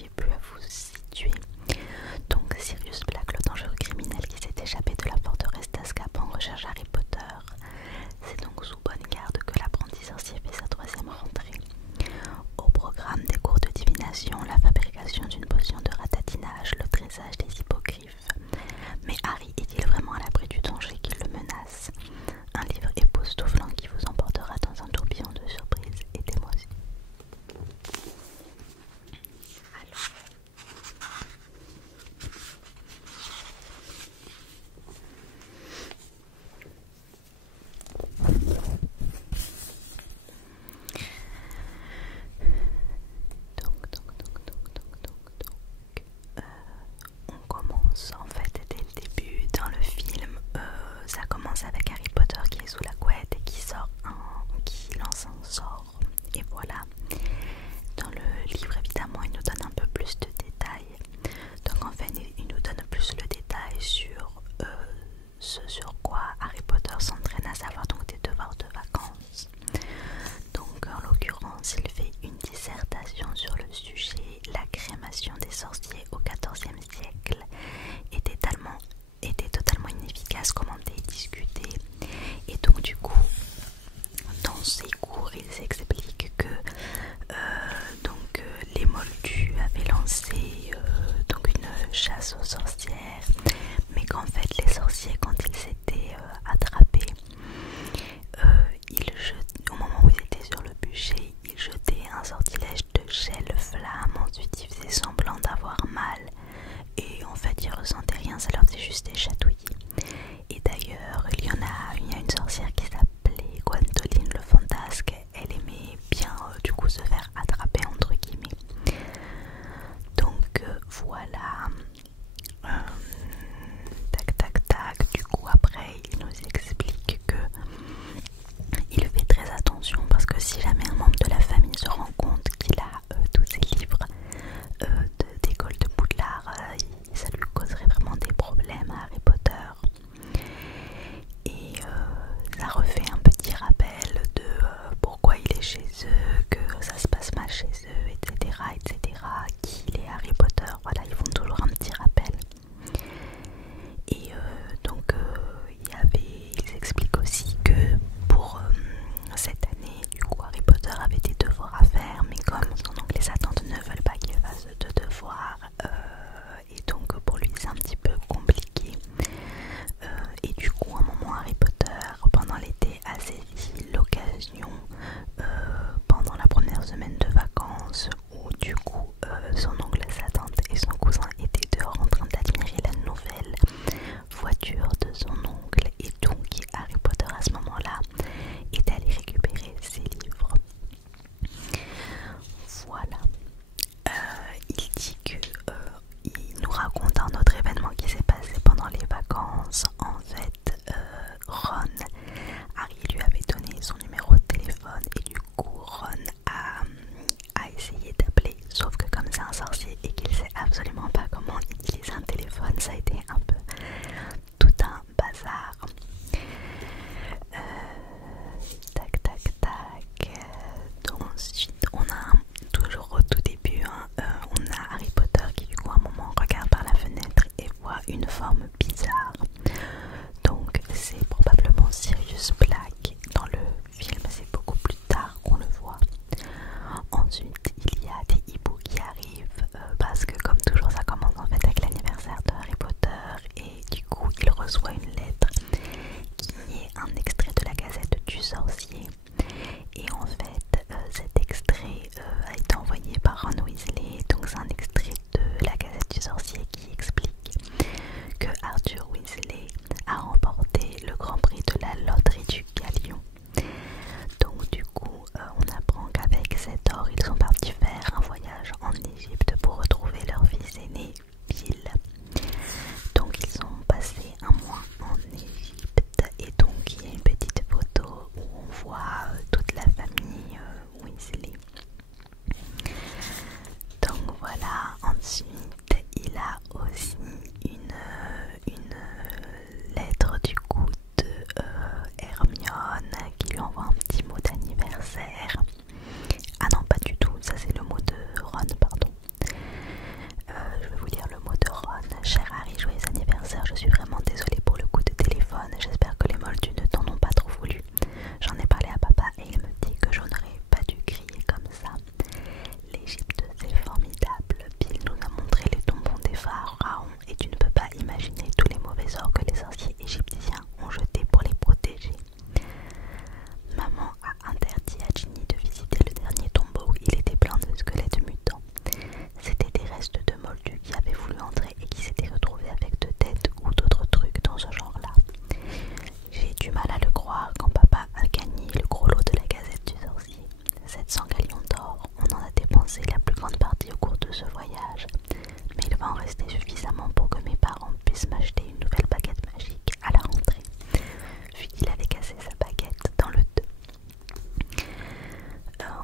n'arriviez plus à vous situer. Donc Sirius Black, le dangereux criminel qui s'est échappé de la forteresse d'Azkaban, recherche Harry Potter. C'est donc sous bonne garde que l'apprenti sorcier fait sa 3e rentrée. Au programme des cours de divination, la fabrication d'une potion de ratatinage, le dressage des hippogriffes. Mais Harry est-il vraiment à l'abri du danger qui le menace? Un livre époustouflant qui vous emportera dans un tourbillon de surprises et d'émotions. On commence en fait dès le début dans le film. Ça commence avec Harry Potter qui est sous la couette et qui lance un sort. Et voilà. Dans le livre, évidemment, il nous donne un peu plus de détails. Donc en fait, il nous donne plus le détail sur ce sur quoi Harry Potter s'entraîne, à savoir donc des devoirs de vacances. Donc en l'occurrence, il fait une dissertation sur le sujet. La crémation des sorciers au XIVe siècle était totalement inefficace, commentée et discutée. Et donc du coup, dans ses cours, il s'explique que les Moldus avaient lancé donc une chasse aux sorcières, mais qu'en fait les sorciers, quand ils s'étaient attrapés, au moment où ils étaient sur le bûcher, ils jetaient un sortilège de gel-flamme. Ensuite ils faisaient semblant d'avoir mal et en fait ils ressentaient rien, ça leur faisait juste des chatouillis. Et d'ailleurs il y a une sorcière qui s'appelait Gwendoline le Fantasque. Elle aimait bien du coup se faire attraper entre guillemets. Donc voilà. Tac tac tac. Du coup après il nous explique que il fait très attention parce que si jamais un membre de la famille se rend compte qu'il a tous ces livres d'école de Poudlard, ça lui causerait vraiment des problèmes à Harry Potter. Et ça refait un petit rappel de pourquoi il est chez eux, que ça se passe mal chez eux, etc. Qu'il est Harry Potter, voilà, ils font toujours un petit rappel. Et ils expliquent aussi que pour cette année, du coup, Harry Potter avait des devoirs à faire, mais comme son oncle et sa tante ne veulent pas qu'il fasse de devoirs, et donc pour lui c'est un petit peu compliqué. Et du coup, à un moment, Harry Potter, pendant l'été, a saisi l'occasion, pendant la première semaine de vacances, où du coup, son oncle, sa tante et son cousin étaient dehors en train d'admirer la nouvelle voiture de son oncle. Et donc, Harry Potter, à ce moment-là, est allé récupérer ses livres. Voilà. Il dit que il nous raconte un autre événement qui s'est passé pendant les vacances. En fait, Ron, Harry lui avait donné son numéro de téléphone et du coup Ron a essayé d'appeler, sauf que comme c'est un sorcier et qu'il sait absolument pas comment utiliser un téléphone, ça a été un peu tout un bazar. Tac tac tac. Ensuite on a toujours au tout début, on a Harry Potter qui du coup à un moment regarde par la fenêtre et voit une forme bizarre. Donc c'est probablement Sirius Black. Dans le film c'est beaucoup plus tard qu'on le voit. Ensuite il y a des hiboux qui arrivent parce que comme toujours ça commence en fait avec l'anniversaire de Harry Potter et du coup il reçoit une lettre qui est un extrait de la Gazette du Sorcier. Et en fait cet extrait a été envoyé par Ron Weasley. Donc c'est un extrait de la Gazette du Sorcier qui explique que Arthur Weasley a remporté le Grand Prix de la loterie du Galion. Donc du coup on apprend qu'avec cet or ils sont partis faire un voyage en Égypte pour retrouver leur fils aîné Bill. Donc ils ont passé un mois en Égypte et donc il y a une petite photo où on voit toute la famille Weasley. Donc voilà, ensuite il a aussi une lettre du coup de Hermione qui lui envoie un petit mot d'anniversaire. Ah non, pas du tout, ça c'est le mot de Ron, pardon. de ce voyage, mais il va en rester suffisamment pour que mes parents puissent m'acheter une nouvelle baguette magique à la rentrée, vu qu'il avait cassé sa baguette dans le 2.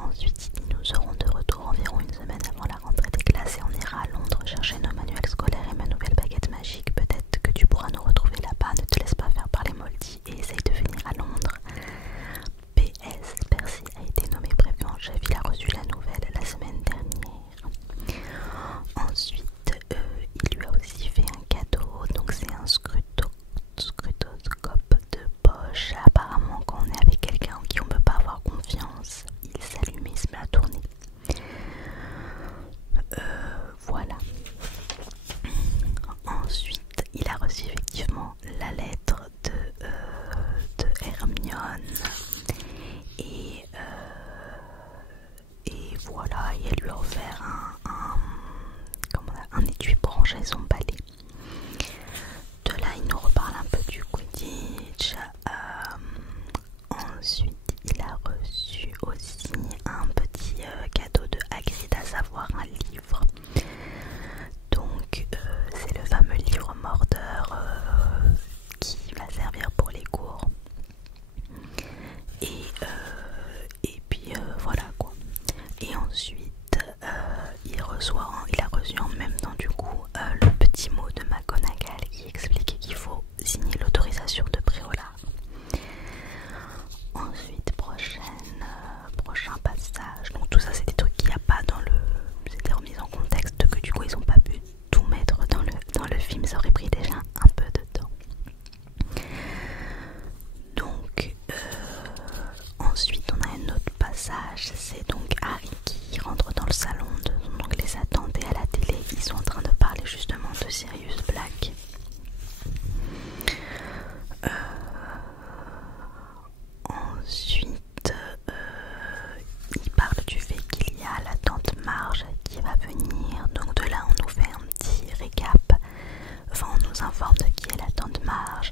Ensuite, nous serons de retour environ une semaine avant la rentrée des classes et on ira à Londres chercher nos manuels scolaires et ma nouvelle baguette magique. Peut-être que tu pourras nous retrouver là-bas, ne te laisse pas faire par les moldis et essaye de venir à Londres. PS, Percy a été nommé prévu en chef, il a reçu la nouvelle la semaine dernière. Ensuite, il lui a aussi fait un cadeau, donc c'est un scrutoscope de poche. Apparemment quand on est avec quelqu'un en qui on ne peut pas avoir confiance, il s'allume et il se met à tourner. Voilà. Ensuite, il a reçu effectivement la lettre de Hermione et voilà, et elle lui a offert un étui pour ranger son balai. De là, il nous reparle un peu du Quidditch. Ensuite, il a reçu aussi un petit cadeau de Hagrid, à savoir un livre. Donc, c'est le fameux livre mordeur qui va servir pour les cours. Et puis voilà quoi. Et ensuite, il a reçu en même temps du coup le petit mot de McGonagall qui expliquait qu'il faut signer l'autorisation de Préolard. Ensuite, prochain passage. Donc tout ça c'est des trucs qu'il n'y a pas dans le... C'était remis en contexte que du coup ils n'ont pas pu tout mettre dans le film, ça aurait pris déjà un peu de temps. Donc ensuite on a un autre passage, c'est donc Harry qui rentre dans le salon de son oncle les attendait à la télé, ils sont en train de parler justement de Sirius Black. Ensuite, il parle du fait qu'il y a la tante Marge qui va venir. Donc de là, on nous fait un petit récap. Enfin, on nous informe de qui est la tante Marge,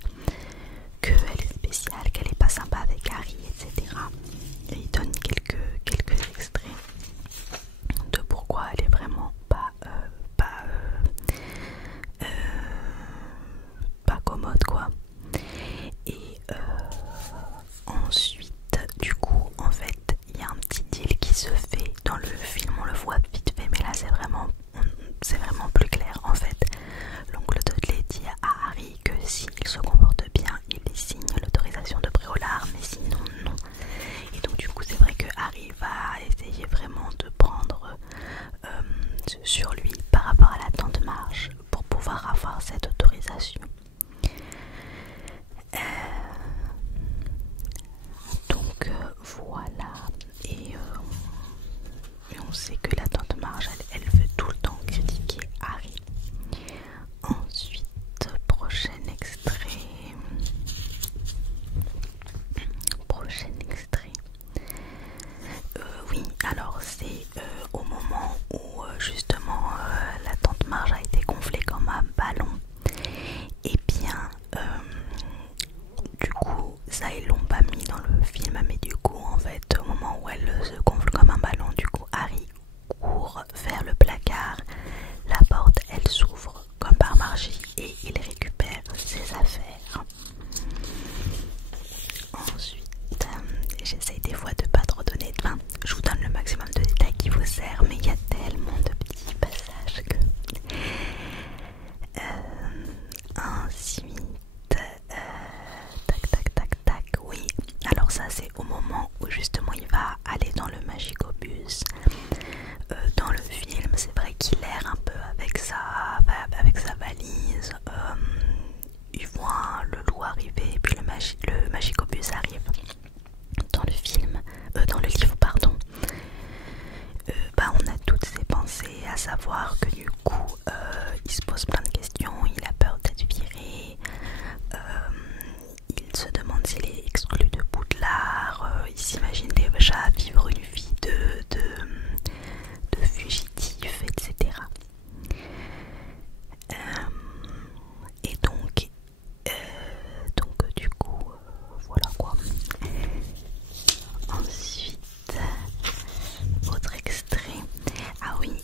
qu'elle est spéciale, qu'elle est pas sympa avec Harry, etc. Et il donne quelques extraits de pourquoi elle est vraiment pas commode quoi. Et ensuite, du coup, en fait, il y a un petit deal qui se fait dans le film, on le voit vite fait, mais là c'est vraiment plus clair. En fait, l'oncle Dudley dit à Harry que s'il se comporte bien, il signe l'autorisation de Préolard, mais sinon non. Et donc du coup, c'est vrai que Harry va essayer vraiment de prendre sur lui par rapport à la tante Marge pour pouvoir avoir cette autorisation. Donc voilà, et on sait que la tante Marge elle veut tout le temps critiquer Harry. Ensuite, prochain extrait. Oui, alors c'est au moment où justement la tante Marge a été gonflée comme un ballon. Et bien du coup ça ils l'ont pas mis dans le film, mais du coup en fait au moment où elle se gonfle comme un ballon, du coup Harry court vers le placard, la porte elle s'ouvre comme par magie et il récupère ses affaires. Ensuite, j'essaye des fois de pas trop donner de vin, je vous donne le maximum de détails qui vous sert, mais il y a tellement de petits passages que... Ensuite, tac, oui. Alors ça c'est au moment où justement il va aller dans le Magicobus. Dans le film, c'est vrai qu'il erre un peu avec sa valise. Il voit le loup arriver et puis le Magicobus arrive. Dans le film, dans le livre, pardon. On a toutes ces pensées, à savoir que du coup il se pose plein de questions, il a peur d'être viré, il se demande s'il est exclu de Poudlard, il s'imagine déjà vivre une vie de fugitif, etc. Et donc du coup voilà quoi. Ensuite, autre extrait. Ah oui,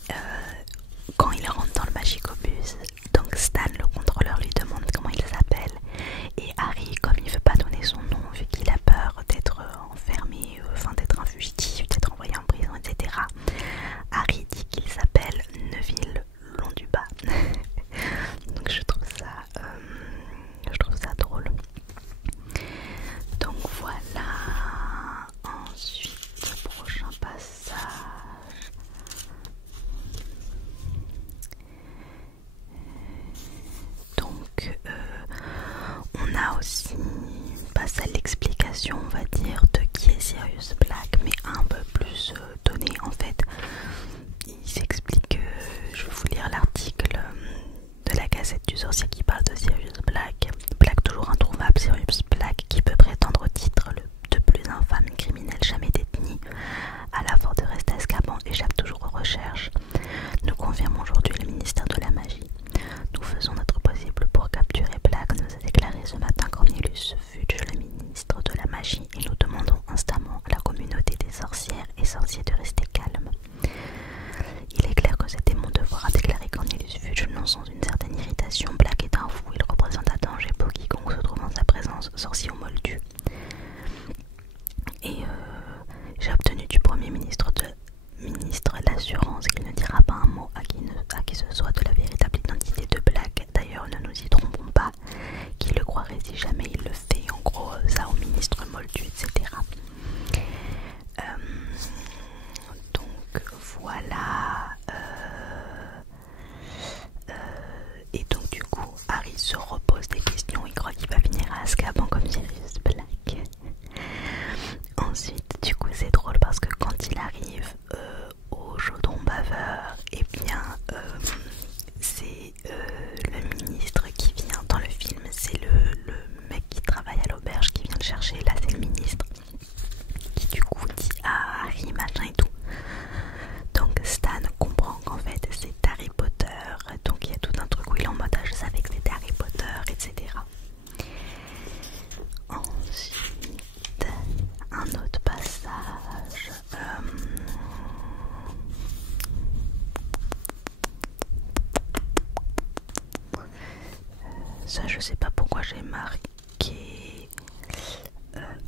ça je sais pas pourquoi j'ai marqué.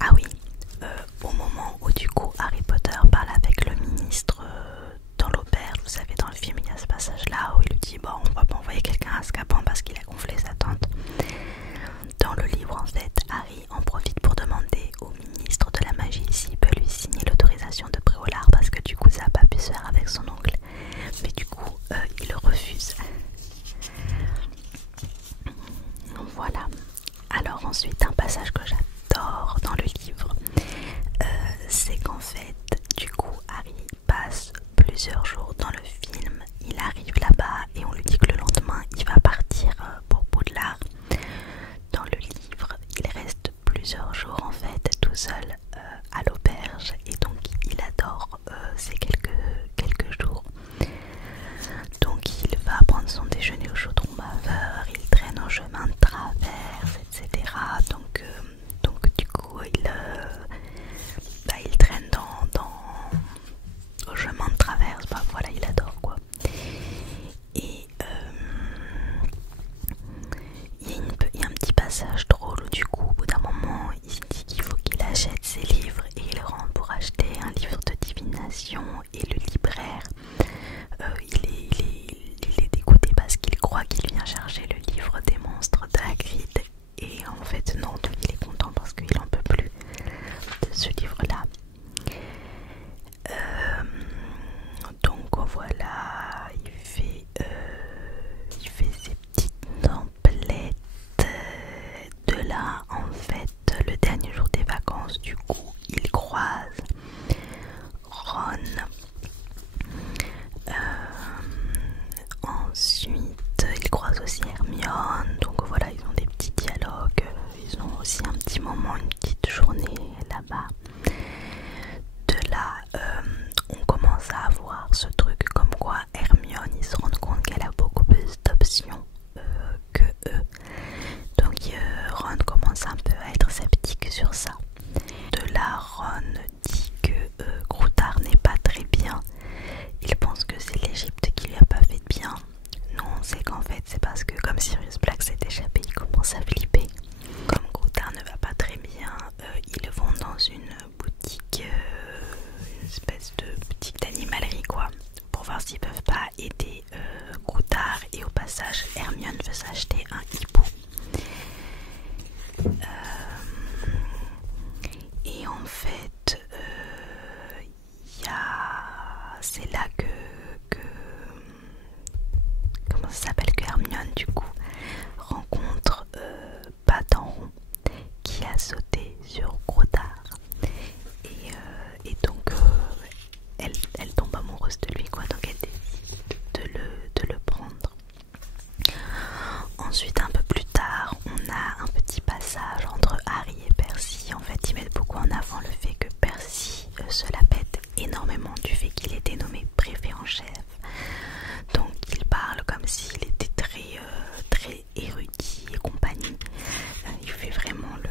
Ah oui, au moment où du coup Harry Potter parle avec le ministre dans l'auberge, vous savez dans le film il y a ce passage là où il lui dit bon on va pas envoyer quelqu'un à Azkaban parce qu'il a gonflé sa tante. Dans le livre en fait Harry en profite pour demander au ministre de la magie s'il peut lui signer l'autorisation de Préolard parce que du coup ça n'a pas pu se faire avec son oncle, mais du coup il refuse. Voilà. Alors ensuite un passage que j'adore dans le livre, c'est qu'en fait du coup Harry passe plusieurs jours dans le film, il arrive là-bas et on lui dit que le lendemain il va partir pour Poudlard. Dans le livre il reste plusieurs jours en fait tout seul à l'auberge et donc il adore ces quelques jours. Donc il va prendre son déjeuner au chaudron baveur, il traîne en chemin de traverse, etc. Donc du coup il traîne au chemin de traverse, bah voilà il adore quoi. Et il y a un petit passage drôle où du coup au bout d'un moment il se dit qu'il faut qu'il achète ses livres et il rentre pour acheter un livre de divination et le libraire il est dégoûté parce qu'il croit qu'il vient chercher le livre des monstres d'Hagrid et en fait non, il est content parce qu'il en peut plus de ce livre là. Donc voilà, il fait ses petites emplettes. De là en fait le dernier jour des vacances du coup il croise Ron. Ensuite il croise aussi Hermione, donc voilà ils ont des petits dialogues, ils ont aussi un petit moment, une petite journée là-bas. De là on commence à avoir ce truc comme quoi Hermione ils se rendent compte qu'elle a beaucoup plus d'options que eux, donc Ron commence un peu à être sceptique sur ça. De là Ron dit que Croutard n'est pas très bien, il pense que c'est l'Égypte qui lui a pas fait de bien. Non, c'est qu'en fait c'est parce que comme Sirius Black s'est échappé, il commence à flipper. Comme Croutard ne va pas très bien, ils vont dans une boutique, une espèce de boutique d'animalerie quoi, pour voir s'ils peuvent pas aider Croutard, et au passage Hermione veut s'acheter un hibou. Et en fait c'est là que comment ça s'appelle, que Hermione du coup rencontre Patenron qui a sauté sur Croutard et donc elle tombe amoureuse de lui quoi, donc elle décide de le prendre. Ensuite un peu plus tard on a un petit passage entre Harry et Percy. En fait ils mettent beaucoup en avant le fait que Percy se la pète énormément du fait qu'il était nommé préfet en chef, donc il parle comme s'il était très érudit et compagnie. Il fait vraiment le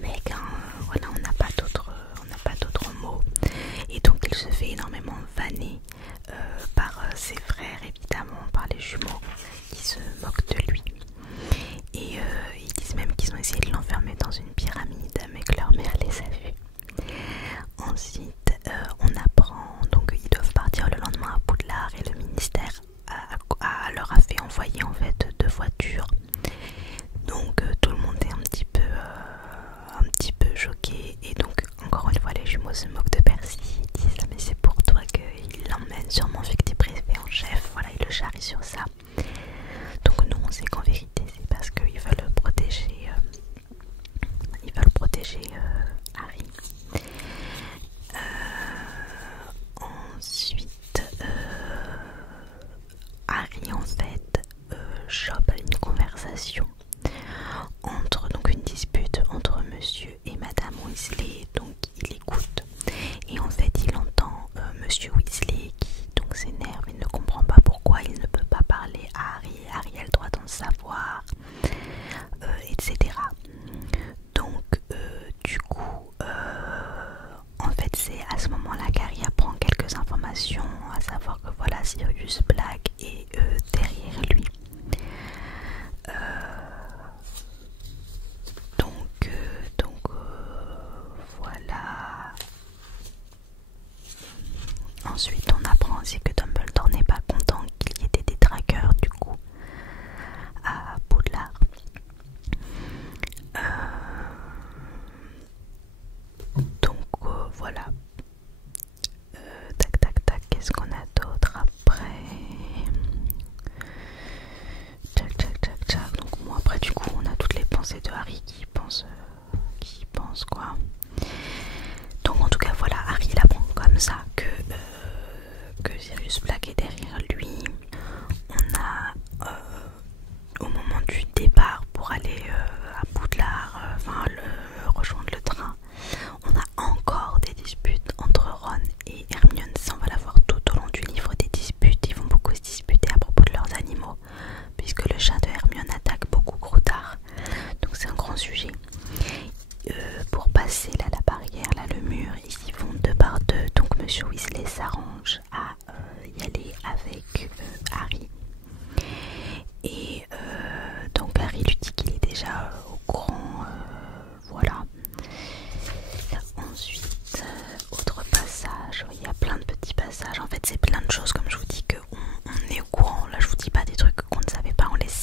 mec hein. Voilà, on n'a pas d'autres mots, et donc il se fait énormément vanner par ses frères, évidemment par les jumeaux qui se moquent de lui, et ils disent même qu'ils ont essayé de l'enfermer dans une pyramide mais que leur mère les a vus. Ensuite on apprend donc ils doivent partir le lendemain à Poudlard et le ministère leur a fait envoyer en fait 2 voitures. Donc tout le monde est un petit peu choqué, et donc encore une fois les jumeaux se moquent de Percy, ils disent ah, mais c'est pour toi qu'il l'emmène sûrement vu que t'es préfet en chef, voilà ils le charrient sur ça. Donc nous on sait qu'en vérité c'est parce qu'ils veulent protéger Harry. Ensuite Harry en fait chope une conversation donc une dispute entre monsieur et madame Weasley, donc il écoute et en fait il entend monsieur Weasley qui donc s'énerve, il ne comprend pas pourquoi il ne peut pas parler à Harry, Harry a le droit d'en savoir, etc. Donc du coup en fait c'est à ce moment là qu'Harry apprend quelques informations, à savoir que voilà Sirius Black est derrière lui.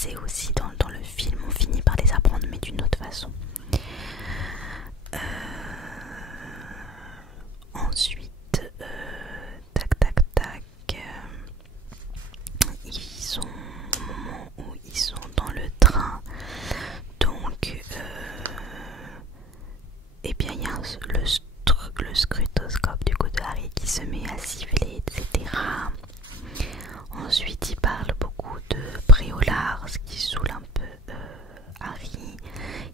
sait aussi dans le film, on finit par les apprendre mais d'une autre façon. Ensuite, tac tac tac, ils sont au moment où ils sont dans le train, donc et bien il y a le scrutoscope du coup de Harry qui se met à siffler, etc. Ensuite il parle beaucoup de Préolard, ce qui saoule un peu Harry.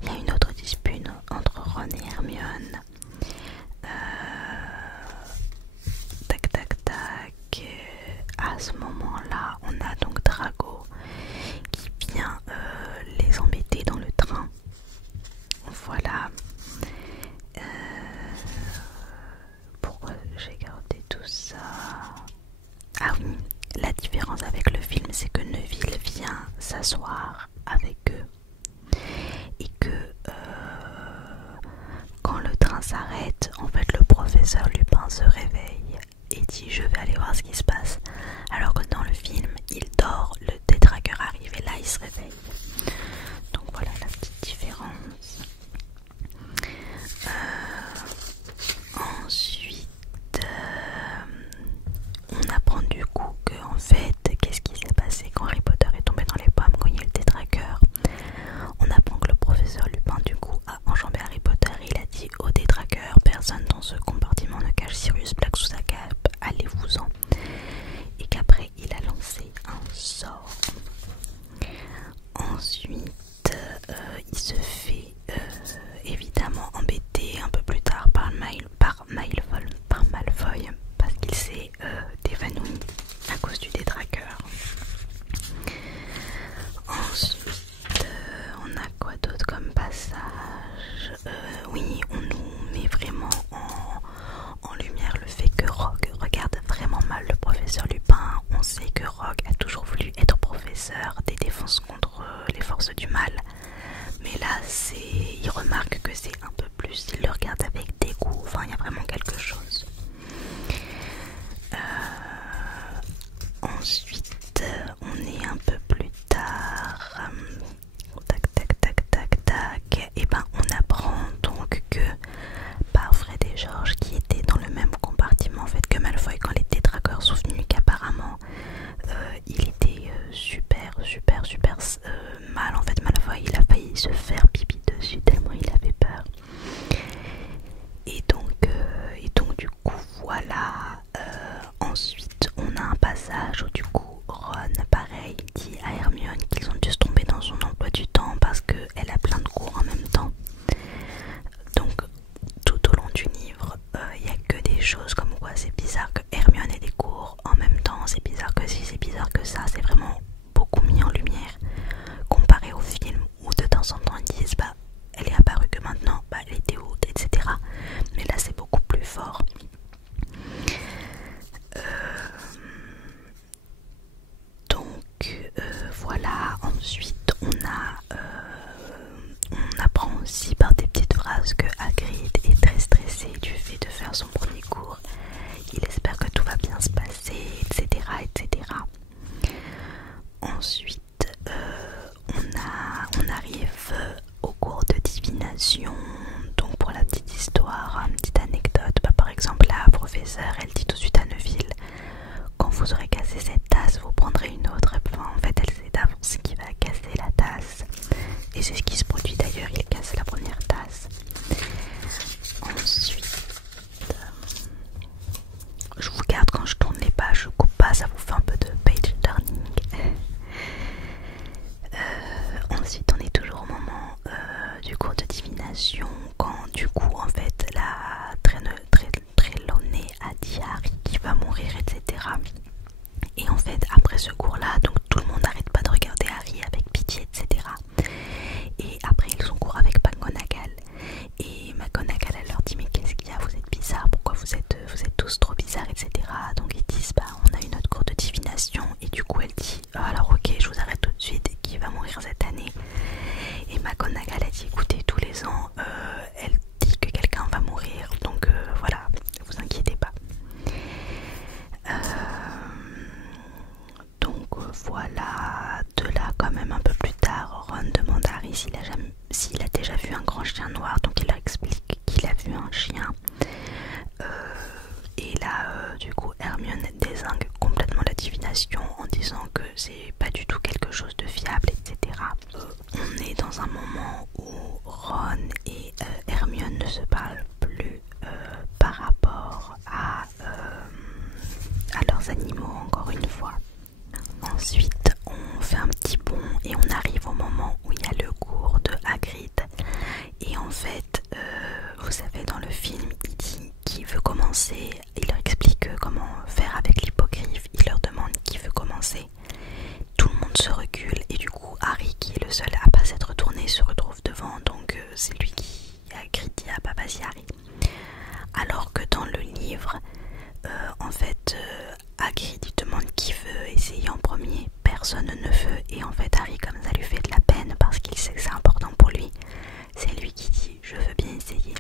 Il y a une autre dispute entre Ron et Hermione. Tac tac tac. À ce moment là on a donc Drago qui vient les embêter dans le train. Voilà. Pourquoi j'ai gardé tout ça? Ah oui, la différence avec le film, c'est que Neville vient s'asseoir avec eux et que quand le train s'arrête, en fait le professeur Lupin se réveille et dit je vais aller voir ce qui se passe, alors que dans le film il dort, le détraqueur arrive et là il se réveille. Donc voilà la petite différence. Ensuite on apprend du coup que en fait qu'est-ce qui s'est passé quand Harry Potter est tombé dans les pommes, quand il y a eu le détraqueur. On apprend que le professeur Lupin du coup a enjambé Harry Potter et il a dit au détraqueur personne dans ce compartiment ne cache Sirius Black sous sa cape, allez-vous-en, et qu'après il a lancé un sort. Ensuite il se fait évidemment embêter un peu plus tard par Malfoy parce qu'il s'est évanoui à cause du détraqueur. Ensuite on a quoi d'autre comme passage? Oui, on nous met vraiment en lumière le fait que Rogue regarde vraiment mal le professeur Lupin. On sait que Rogue a toujours voulu être professeur des défenses contre les forces du mal, mais là il remarque que c'est un peu plus, il le regarde avec dégoût, enfin il y a vraiment quelque chose. Ensuite on est un peu plus tard, tac tac tac tac tac, et ben on apprend donc que par Fred et George qui étaient dans le même compartiment en fait que Malfoy quand les détraqueurs sont venus, qu'apparemment il était super mal en fait. Malfoy il a failli se faire pipi dessus tellement il avait peur. Et donc du coup voilà. Ensuite on a un passage où du coup Ron pareil dit à Hermione qu'ils ont dû se tromper dans son emploi du temps parce qu'elle a plein de cours en même temps. Donc tout au long du livre il n'y a que des choses comme quoi c'est bizarre que Hermione ait des cours en même temps, c'est bizarre que si, c'est bizarre que ça, c'est vraiment beaucoup mis en lumière comparé au film où de temps en temps ils disent bah elle est apparue que maintenant, bah elle était haute, etc. Mais là c'est beaucoup plus fort. Donc voilà. Ensuite on apprend aussi par des petites phrases que Hagrid est très stressé du fait de faire son premier cours. Il espère que tout va bien se passer, etc. etc. Ensuite on arrive au cours de divination. Donc pour la petite histoire, une petite anecdote, bah, par exemple la professeure elle dit tout de suite à Neville quand vous aurez cassé cette tasse vous prendrez une autre. Enfin, en fait elle sait d'avance qui va casser la tasse et c'est ce qui se produit d'ailleurs, il casse la première tasse. Ensuite je vous garde quand je tourne les pages, je coupe pas, ça vous fait un peu de page turning. Ensuite on est toujours au moment du cours de divination quand du coup en fait la Trelawney a dit à Harry qu'il va mourir, etc. Et en fait après ce cours là donc tout le monde n'arrête pas de regarder Harry avec pitié, etc. Et après ils ont cours avec McGonagall et McGonagall elle leur dit mais qu'est-ce qu'il y a, vous êtes bizarre, pourquoi vous êtes tous trop bizarres, etc. Donc ils disent bah on a eu notre cours de divination et du coup elle dit alors ok je vous arrête tout de suite, qui va mourir cette année? Et McGonagall a dit écoutez tous les ans elle dit que quelqu'un va mourir, donc voilà, vous inquiétez pas. Donc voilà, de là quand même un peu plus Ron demande à Harry s'il a déjà vu un grand chien noir, donc il leur explique qu'il a vu un chien. Et là, du coup, Hermione dézingue complètement la divination en disant que c'est pas du tout quelque chose de fiable, etc. On est dans un moment où Ron et Hermione ne se parlent plus par rapport à leurs animaux, encore une fois. Ensuite, on fait un petit bond et on arrive au moment où il y a le cours de Hagrid. Et en fait, vous savez, dans le film, il dit qui veut commencer. Il leur explique comment faire avec l'hippogriffe. Il leur demande qui veut commencer. Tout le monde se recule et du coup, Harry, qui est le seul à pas s'être retourné, se retrouve devant. Donc c'est lui qui a dit ah bah vas-y Harry. Alors que dans le livre, en fait, Hagrid il demande qui veut essayer en premier, personne ne veut, et en fait Harry, comme ça lui fait de la peine parce qu'il sait que c'est important pour lui, c'est lui qui dit je veux bien essayer.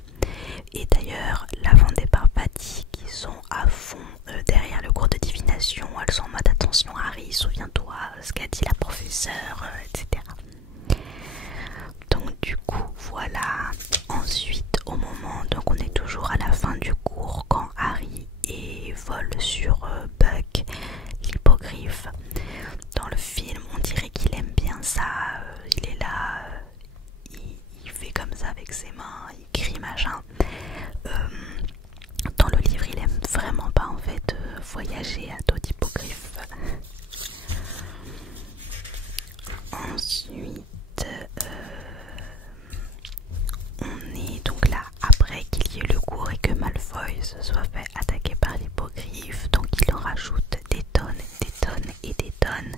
Et d'ailleurs la Vendée Parvati qui sont à fond derrière le cours de divination, elles sont en mode attention Harry, souviens-toi ce qu'a dit la professeure, etc. Donc du coup voilà. Ensuite au moment, donc on est toujours à la fin du cours quand Harry vole sur Buck, l'hippogriffe. Dans le film on dirait qu'il aime bien ça, il est là, il fait comme ça avec ses mains, il crie machin. Dans le livre il aime vraiment pas en fait voyager à dos d'hippogriffe. Ensuite on est donc là après qu'il y ait le cours et que Malfoy se soit fait attaquer par l'hippogriffe, donc il en rajoute des tonnes et des tonnes.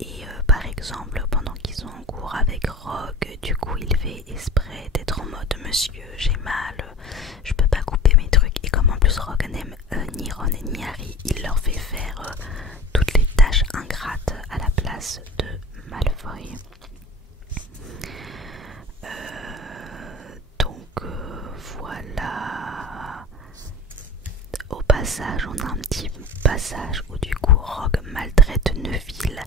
Et par exemple pendant qu'ils sont en cours avec Rogue, du coup il fait exprès d'être en mode monsieur j'ai mal, je peux pas couper mes trucs, et comme en plus Rogue n'aime ni Ron ni Harry, il leur fait faire toutes les tâches ingrates à la place de Malfoy. Voilà. Au passage, on a un petit passage où du coup Rogue maltraite Neville,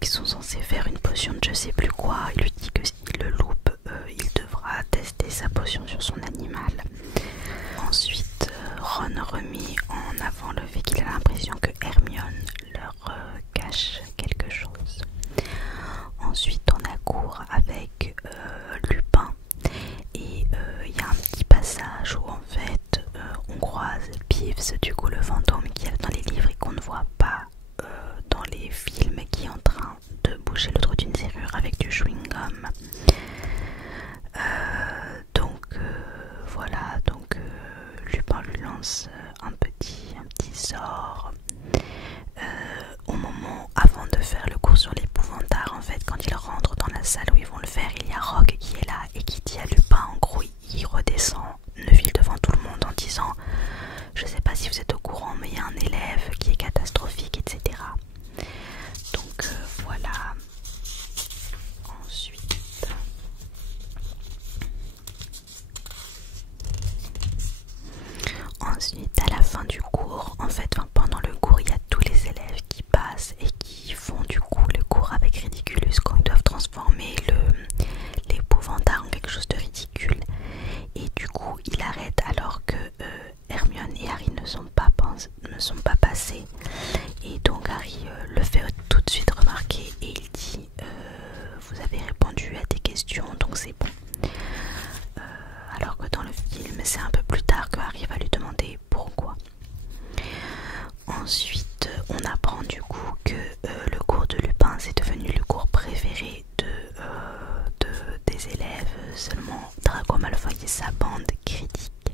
qui sont censés faire une potion de je sais plus quoi. Il lui dit que s'il le loupe, il devra tester sa potion sur son animal. Ensuite, Ron remet en avant le fait qu'il a l'impression que Hermione leur cache quelque chose. Ensuite, on a cours avec Lupin. Et il y a un petit passage où en fait on croise Peeves, du coup le fantôme qui est dans les livres et qu'on ne voit pas dans les films, qui est en train de bouger le trou d'une serrure avec du chewing-gum. Voilà, donc Lupin lui lance un petit sort. Au moment avant de faire le cours sur l'épouvantard, en fait quand il rentre dans la salle où ils vont le faire, il y a Rogue qui est là et qui dit à Lupin, en gros il redescend Neville devant tout le monde en disant je sais pas si vous êtes au courant mais il y a un élève qui est catastrophique, etc. Donc voilà. Ensuite à la fin du cours, en fait pendant le cours il y a tous les élèves qui passent et qui font du coup le cours avec Ridiculus quand ils doivent transformer l'épouvantard en quelque chose de ridicule, et du coup il arrête alors que Hermione et Harry ne sont pas passés, et donc Harry le fait tout de suite remarquer et il dit vous avez répondu à des questions donc c'est bon. Alors que dans le film c'est un peu plus tard que Harry va lui demander pourquoi. Ensuite on apprend du coup que le cours de Lupin c'est devenu le cours préféré des élèves. Seulement Draco Malfoy et sa bande critiquent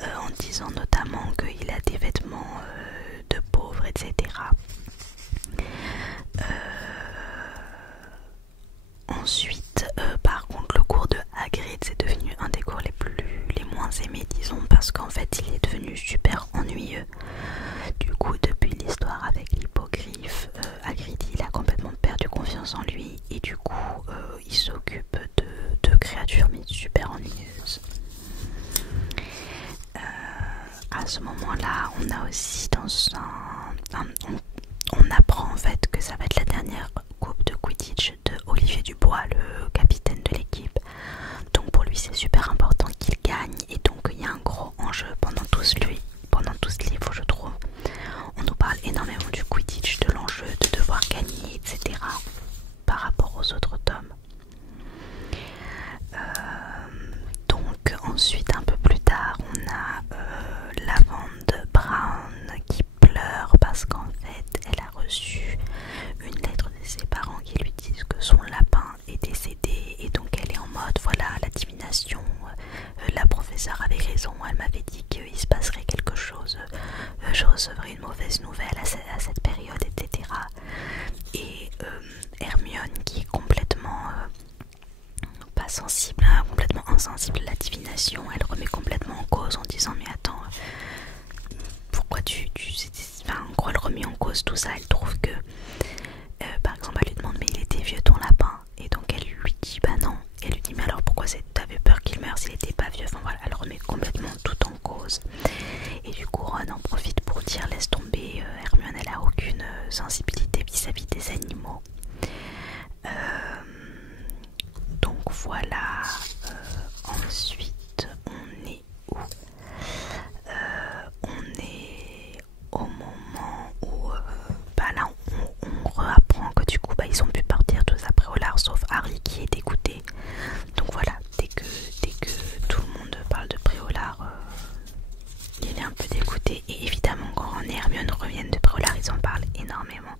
en disant notamment qu'il a des vêtements de pauvres, etc. reçu une lettre de ses parents qui lui disent que son lapin est décédé, et donc elle est en mode voilà, la divination, la professeure avait raison, elle m'avait dit qu'il se passerait quelque chose, je recevrais une mauvaise nouvelle à cette période, etc. Et Hermione, qui est complètement pas sensible, hein, complètement insensible à la divination, elle remet complètement en cause en disant mais attends, pourquoi enfin, en gros elle remet en cause tout ça. Elle trouve que par exemple elle lui demande mais il était vieux ton lapin, et donc elle lui dit bah non, et elle lui dit mais alors pourquoi t'avais peur qu'il meure s'il était pas vieux. Enfin voilà, elle remet complètement tout en cause, et du coup Ron en profite pour dire laisse tomber, Hermione elle a aucune sensibilité vis-à-vis des animaux. Donc voilà. Ensuite on est où? On est au moment où bah là on réapprend que du coup bah, ils ont pu partir tous après Préolard sauf Harry qui est dégoûté. Donc voilà, dès que tout le monde parle de Préolard, il est un peu dégoûté, et évidemment quand Ron et Hermione reviennent de Préolard ils en parlent énormément.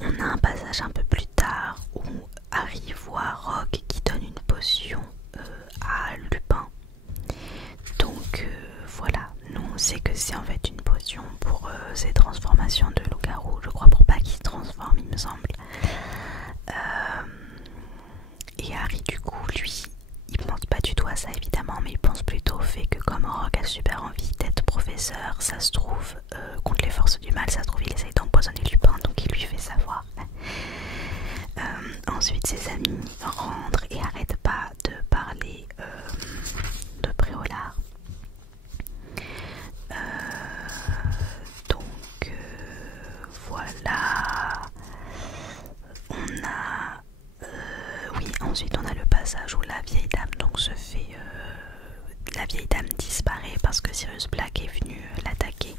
On a un passage un peu plus tard où Harry voit Rogue qui donne une potion à Lupin. Donc voilà, nous on sait que c'est en fait une potion pour ses transformations de loup-garou, je crois, pour pas qu'il se transforme il me semble. Et Harry du coup lui il pense pas du tout à ça évidemment, mais il pense plutôt au fait que comme Rogue a super envie d'être professeur, ça se trouve contre les forces du mal, ça se trouve il essaye d'empoisonner Lupin, donc il lui fait savoir. Ensuite ses amis rentrent et arrêtent pas de parler de Préolard. Donc voilà. On a oui, ensuite on a le passage où la vieille dame donc se fait la vieille dame disparaît parce que Sirius Black est venu l'attaquer.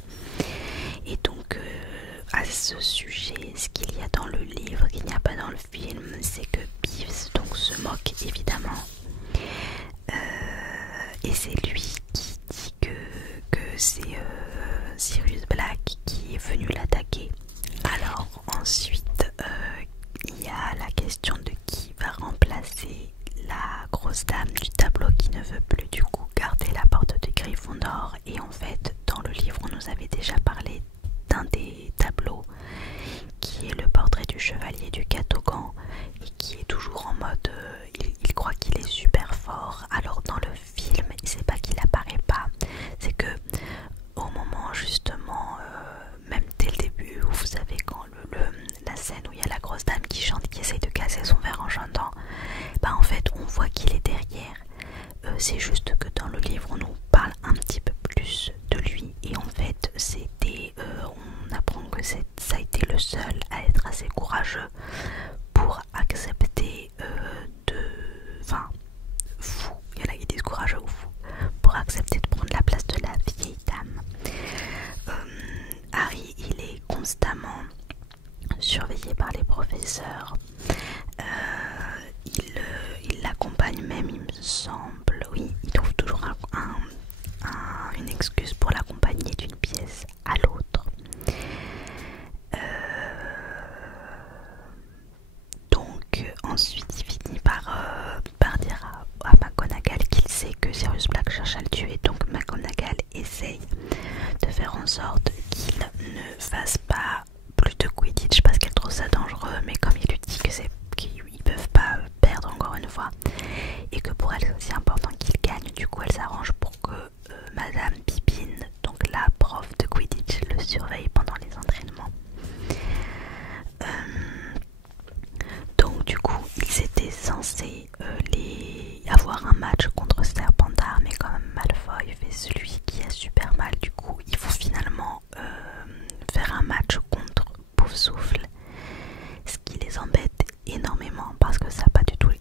Et donc à ce sujet, ce qu'il y a dans le livre qu'il n'y a pas dans le film, c'est que Peeves donc se moque évidemment, et c'est lui qui dit que c'est Sirius Black qui est venu l'attaquer. Alors ensuite il y a la question de qui va remplacer la grosse dame du tableau qui ne veut plus du coup garder la porte de Gryffondor. Et en fait dans le livre on nous avait déjà parlé d'un des tableaux qui est le portrait du chevalier du Catogan, et qui est toujours en mode il croit qu'il est super fort. Alors dans le film c'est pas qu'il apparaît pas, c'est que au moment justement même dès le début où vous savez quand la scène où il y a la grosse dame qui chante, qui essaye de casser son verre en chantant, bah en fait on voit qu'il est derrière. C'est juste que dans le livre on nous parle un petit peu plus de lui, et en fait c'était on apprend que ça a été le seul à être assez courageux pour accepter enfin fou, il y en a qui disent courageux ou fou, pour accepter de prendre la place de la vieille dame. Harry il est constamment surveillé par les professeurs, il l'accompagne même il me semble, oui, il trouve toujours une excuse pour l'accompagner d'une pièce à l'autre. Donc ensuite il finit par dire à McGonagall qu'il sait que Sirius Black cherche à le tuer, donc McGonagall essaye de faire en sorte qu'il ne fasse pas plus de Quidditch parce qu'elle trouve ça dangereux, mais comme il lui dit que qu'ils peuvent pas perdre encore une fois, et que pour elle c'est aussi important qu'il gagne, du coup elle s'arrange pour que Madame Pippin, donc la prof de Quidditch, le surveille pendant les entraînements. Donc du coup ils étaient censés avoir un match contre Serpentard, mais quand même Malfoy fait celui qui a super mal, du coup il faut finalement faire un match contre Poufsouffle, ce qui les embête énormément parce que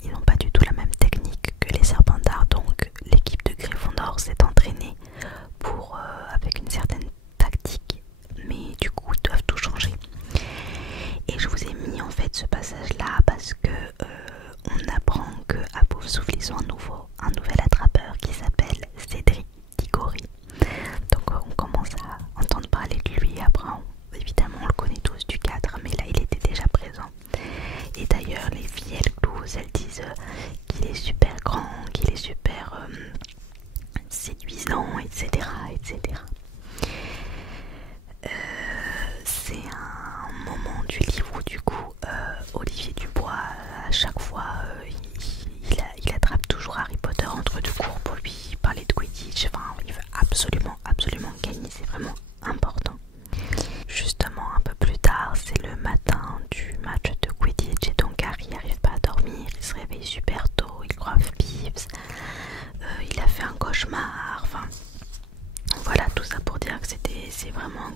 ils n'ont pas du tout la même technique que les Serpentards. Donc l'équipe de Gryffondor s'est entraînée avec une certaine tactique, mais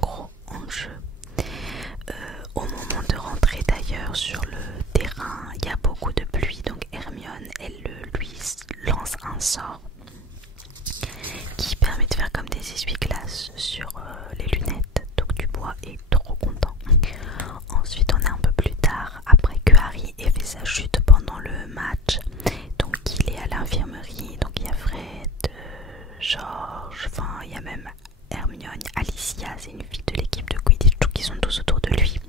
gros en jeu. Au moment de rentrer d'ailleurs sur le terrain, il y a beaucoup de pluie, donc Hermione, elle lui lance un sort qui permet de faire comme des essuie-glaces sur les lunettes. Donc Dubois est trop content. Ensuite, on est un peu plus tard, après que Harry ait fait sa chute pendant le match. Donc il est à l'infirmerie, donc il y a Fred, George, enfin il y a même Hermione, Alicia, c'est une fille de l'équipe de Quidditch, qui sont tous autour de lui.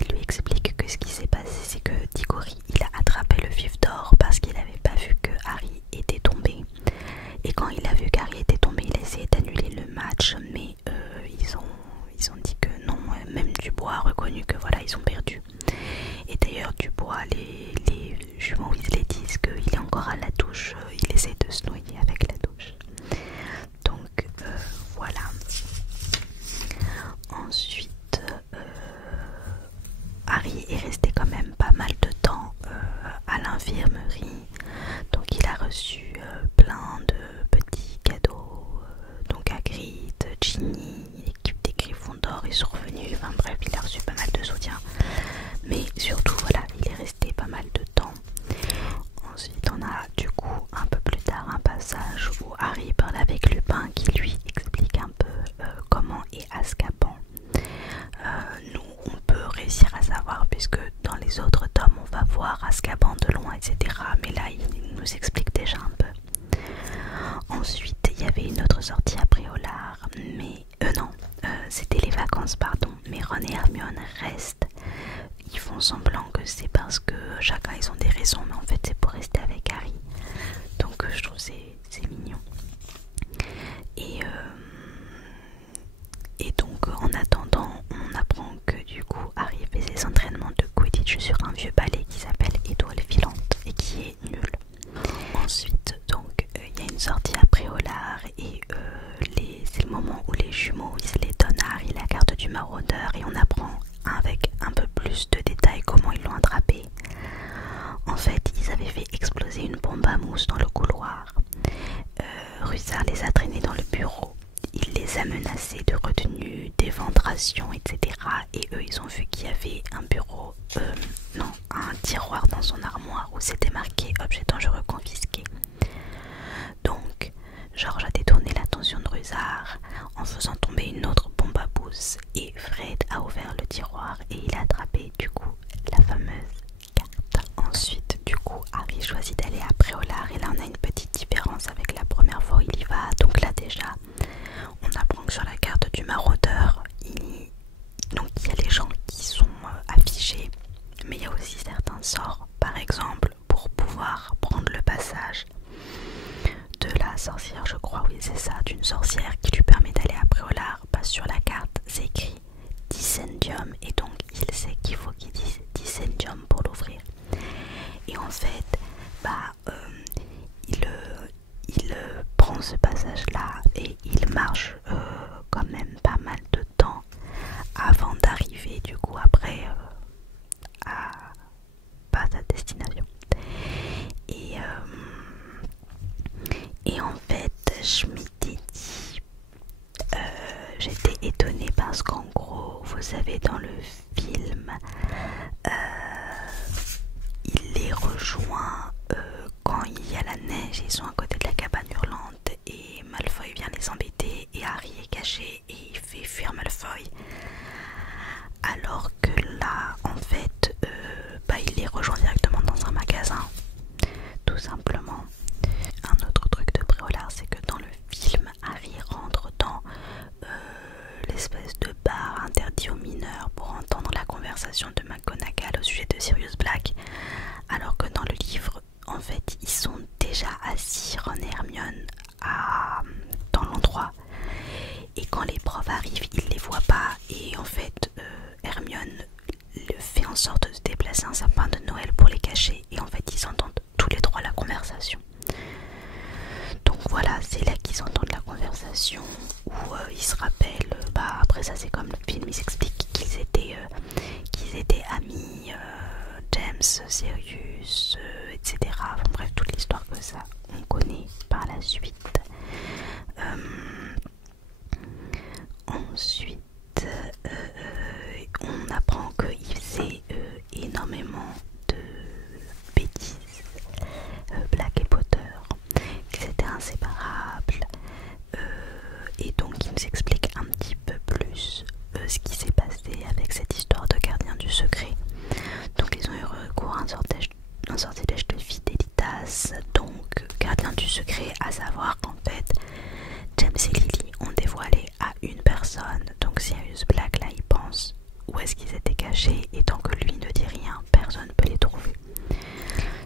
Il lui explique que ce qui s'est passé, c'est que Diggory, il a attrapé le vif d'or parce qu'il n'avait pas vu que Harry était tombé. Et quand il a vu qu'Harry était tombé, il a essayé d'annuler le match, mais ils ont dit que non, même Dubois a reconnu que voilà, ils ont perdu. Et d'ailleurs, Dubois, les jumeaux Weasley disent qu'il est encore à la douche, il essaie de se noyer avec la douche. Donc voilà. Ensuite, Harry est resté quand même pas mal de temps à l'infirmerie. Donc il a reçu plein de petits cadeaux. Donc Hagrid, Ginny, l'équipe des Gryffondor, ils sont revenus. Enfin bref, il a reçu pas mal de soutien. Mais surtout, voilà, il est resté pas mal de temps. Ensuite, on a du coup un peu plus tard un passage où Harry parle avec Lupin qui lui explique un peu comment est Azkaban. Nous, on peut réussir à savoir puisque dans les autres tomes, on va voir Azkaban de loin, etc. Mais là, il nous explique déjà un peu. Ensuite, il y avait une autre sortie à Préolard, mais c'était les vacances, pardon. Mais Ron et Hermione restent. Ils font semblant que c'est parce que chacun ils ont des raisons, mais en fait c'est pour rester avec Harry. Donc je trouve c'est mignon. Et donc en attendant, on apprend que du coup Harry fait ses entraînements de Quidditch sur un vieux balai qui s'appelle Étoile filante et qui est nul. Ensuite donc il y a une sortie à Préolard et c'est le moment où les jumeaux Weasley donnent à Harry la carte du maraudeur et on apprend avec un peu plus de détails comment ils l'ont attrapé. En fait, ils avaient fait exploser une bombe à mousse dans le couloir. Russard les a traînés dans le bureau. Il les a menacés de retenue, d'éventration, etc. Et eux, ils ont vu qu'il y avait un tiroir dans son armoire où c'était marqué objet dangereux confisqué. Donc, George a détourné l'attention de Russard en faisant tomber une autre bombe à mousse et Fred a ouvert le tiroir et il a attrapé du coup la fameuse carte. Ensuite, du coup, Harry choisit d'aller à Préolard et là on a une petite différence avec la première fois où il y va. Donc là déjà, on apprend que sur la carte du maraudeur, il y a les gens qui sont affichés, mais il y a aussi certains sorts. Par exemple, pour pouvoir prendre le passage de la sorcière, je crois, oui c'est ça, d'une sorcière qui lui permet d'aller à Préolard, sur la carte c'est écrit Dissendium et donc il sait qu'il faut qu'il dise Dissendium pour l'ouvrir. Et en fait, il prend ce passage là et il marche quand même pas mal de temps avant d'arriver du coup après à sa destination. Et en fait, je m'étais dit, j'étais étonnée parce qu'en gros, vous savez, dans le film, il les rejoint quand il y a la neige, ils sont à côté de la cabane hurlante et Malfoy vient les embêter et Harry est caché et il fait fuir Malfoy. Alors que là, en fait, il les rejoint directement dans un magasin, tout simplement. Un autre truc de Préolard, c'est que dans le film, Harry rentre dans l'espèce de bar interdit aux mineurs pour entendre la conversation de McGonagall au sujet de Sirius Black, alors que dans le livre, en fait, ils sont déjà assis, Ron et Hermione, dans l'endroit. Et quand les profs arrivent, ils les voient pas. Et en fait, Hermione fait en sorte de déplacer un sapin de Noël pour les cacher. Et en fait, ils entendent tous les trois la conversation. Donc voilà, c'est là qu'ils entendent la conversation où ils se rappellent. Après ça, c'est comme le film, ils expliquent qu'ils étaient amis, James, Sirius, etc. Enfin, bref, toute l'histoire que ça, on connaît par la suite. Ensuite, donc Sirius Black là il pense où est-ce qu'ils étaient cachés et tant que lui ne dit rien, personne ne peut les trouver.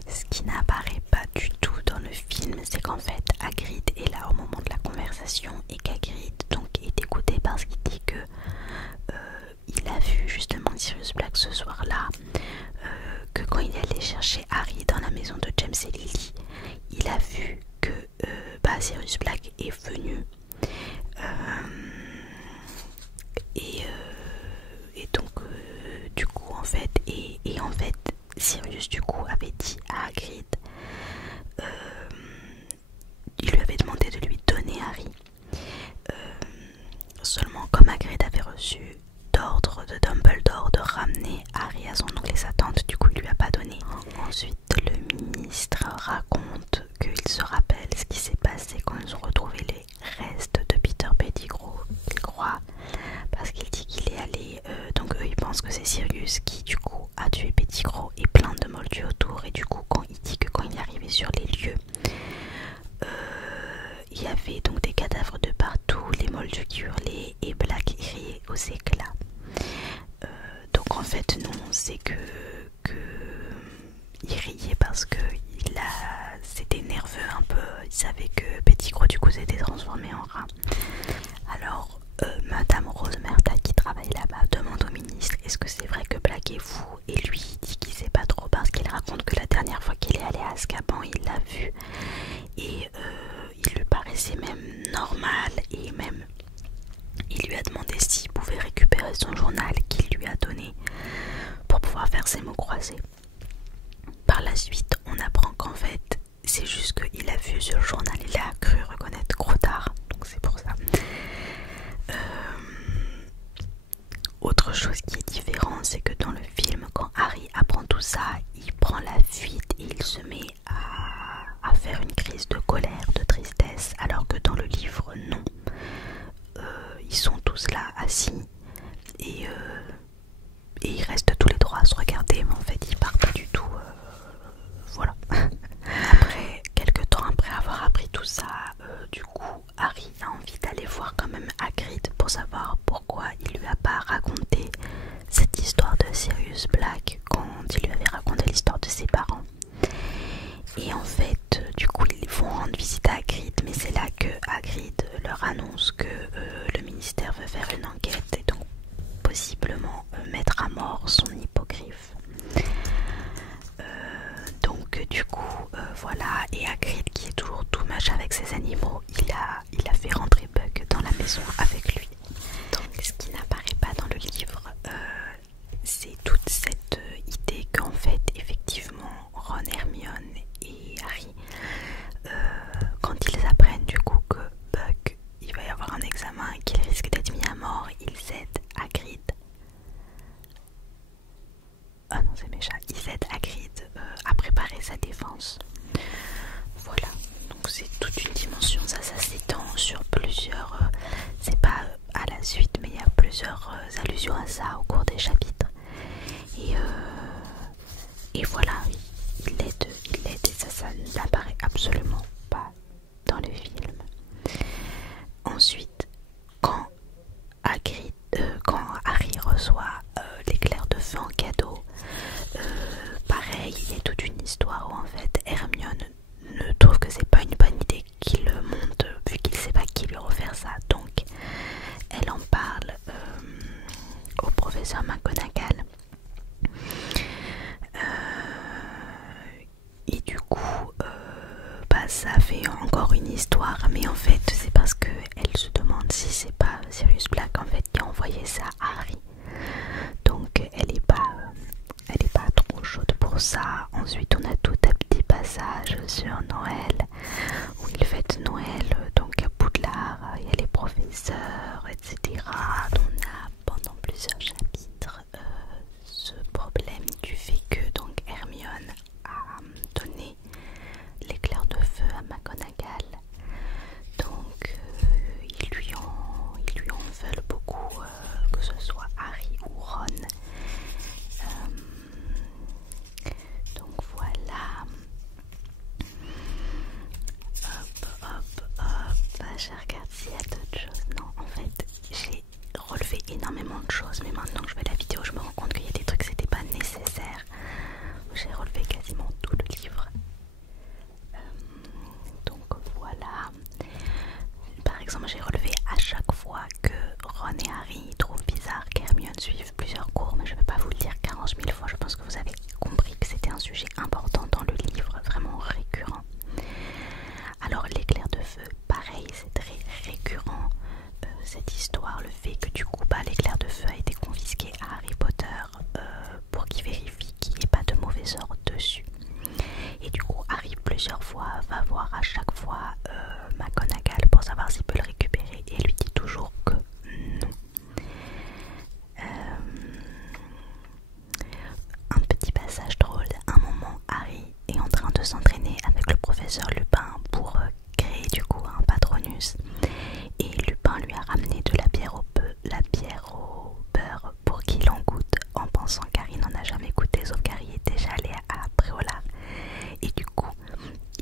Ce qui n'apparaît pas du tout dans le film, c'est qu'en fait Hagrid est là au moment de la conversation et qu'Hagrid donc est écouté parce qu'il dit que il a vu justement Sirius Black ce soir-là, que quand il est allé chercher Harry dans la maison de James et Lily, il a vu que Sirius Black est venu et donc du coup en fait et en fait Sirius du coup avait dit à Hagrid, il lui avait demandé de lui donner Harry, seulement comme Hagrid avait reçu d'ordre de Dumbledore de ramener Harry à son oncle et sa tante, du coup il lui a pas donné. Ensuite le ministre raconte qu'il se rappelle ce qui s'est passé quand ils ont retrouvé les restes de Peter Pettigrew, il croit, parce qu'il dit qu'il est allé, donc eux ils pensent que c'est Sirius qui du coup a tué Pettigrew et plein de moldus autour, et du coup quand il dit que quand il est arrivé sur les lieux, il y avait donc des cadavres de partout, les moldus qui hurlaient et Black riait aux éclats. Donc en fait nous on sait que il riait parce que c'était nerveux un peu, il savait que Pettigrew du coup s'était transformé en rat. Alors Madame Rose Merta qui travaille là-bas demande au ministre est-ce que c'est vrai que Black est fou, et lui il dit qu'il sait pas trop parce qu'il raconte que la dernière fois qu'il est allé à Azkaban il l'a vu et il lui paraissait même normal, et même il lui a demandé s'il pouvait récupérer son journal qu'il lui a donné pour pouvoir faire ses mots croisés. Par la suite on apprend qu'en fait c'est juste qu'il a vu ce journal, il a cru reconnaître Grottard, donc c'est pour ça. Autre chose qui est différente, c'est que dans le film, quand Harry apprend tout ça, il prend la fuite et il se met à faire une crise de colère, de tristesse, alors que dans le livre, non. Ils sont tous là, assis, et ils restent tous les trois à se regarder, mais en fait, ils partent pas du tout. Voilà. Après, quelques temps après avoir appris tout ça, du coup, Harry a envie d'aller voir quand même Hagrid pour savoir pourquoi il lui a pas raconté cette histoire de Sirius Black quand il lui avait raconté l'histoire de ses parents. Et en fait, du coup, ils vont rendre visite à Hagrid, mais c'est là que Hagrid leur annonce que le ministère veut faire une enquête et donc possiblement mettre à mort son hippogriffe. Donc du coup voilà, et Hagrid qui est toujours tout mâche avec ses animaux, il a fait rentrer Buck dans la maison avec lui. Donc ce qui n'apparaît pas dans le livre, c'est toute cette idée qu'en fait effectivement Ron, Hermione et Harry, quand ils apprennent du coup que Buck il va y avoir un examen et qu'il risque d'être mis à mort, ils aident Hagrid. Ah non, c'est méchant. Ils aident Hagrid à préparer sa défense. Voilà, donc c'est toute une dimension. Ça s'étend sur plusieurs. C'est pas à la suite, mais il y a plusieurs allusions à ça au cours des chapitres. Et voilà, il l'aide et ça n'apparaît absolument pas dans le film. Ensuite, quand Harry reçoit l'éclair de feu en cadeau, pareil, il y a toute une histoire où en fait Hermione ne trouve que c'est pas une bonne idée qu'il le monte vu qu'il sait pas qui lui refaire ça, donc elle en parle au professeur McGonagall. Et du coup ça fait encore une histoire, mais en fait c'est parce que elle se demande si c'est pas Sirius Black en fait qui a envoyé ça à Harry, donc elle est pas trop chaude pour ça. Ensuite on a tout un petit passage sur Noël où il fête Noël donc à Poudlard, il y a les professeurs etc. On a pendant plusieurs chapitres ce problème du fait que donc Hermione a donné l'éclair de feu à McGonagall, donc ils lui en veulent beaucoup, que ce soit Harry ou Ron. Donc voilà. énormément de choses, mais maintenant que je fais la vidéo, je me rends compte qu'il y a des trucs que c'était pas nécessaire. J'ai relevé quasiment tout le livre. Donc voilà. Par exemple, j'ai relevé à chaque fois que Ron et Harry trouvent bizarre qu'Hermione suive plusieurs cours, mais je ne vais pas vous le dire 40 000 fois. Je pense que vous avez compris que c'était un sujet important dans le livre, vraiment récurrent. Alors l'éclair de feu, pareil, c'est très récurrent. Cette histoire, le fait que du coup l'éclair de feu a été confisqué à Harry Potter pour qu'il vérifie qu'il n'y ait pas de mauvais sort dessus. Et du coup Harry plusieurs fois va voir à chaque fois McGonagall pour savoir s'il peut le récupérer et elle lui dit toujours que non. Un petit passage drôle, un moment Harry est en train de s'entraîner avec le professeur Lupin pour créer du coup un Patronus et Lupin lui a ramené de la bière au beurre pour qu'il en goûte en pensant qu'Harry n'en a jamais goûté sauf qu'Harry est déjà allé à Préolard et du coup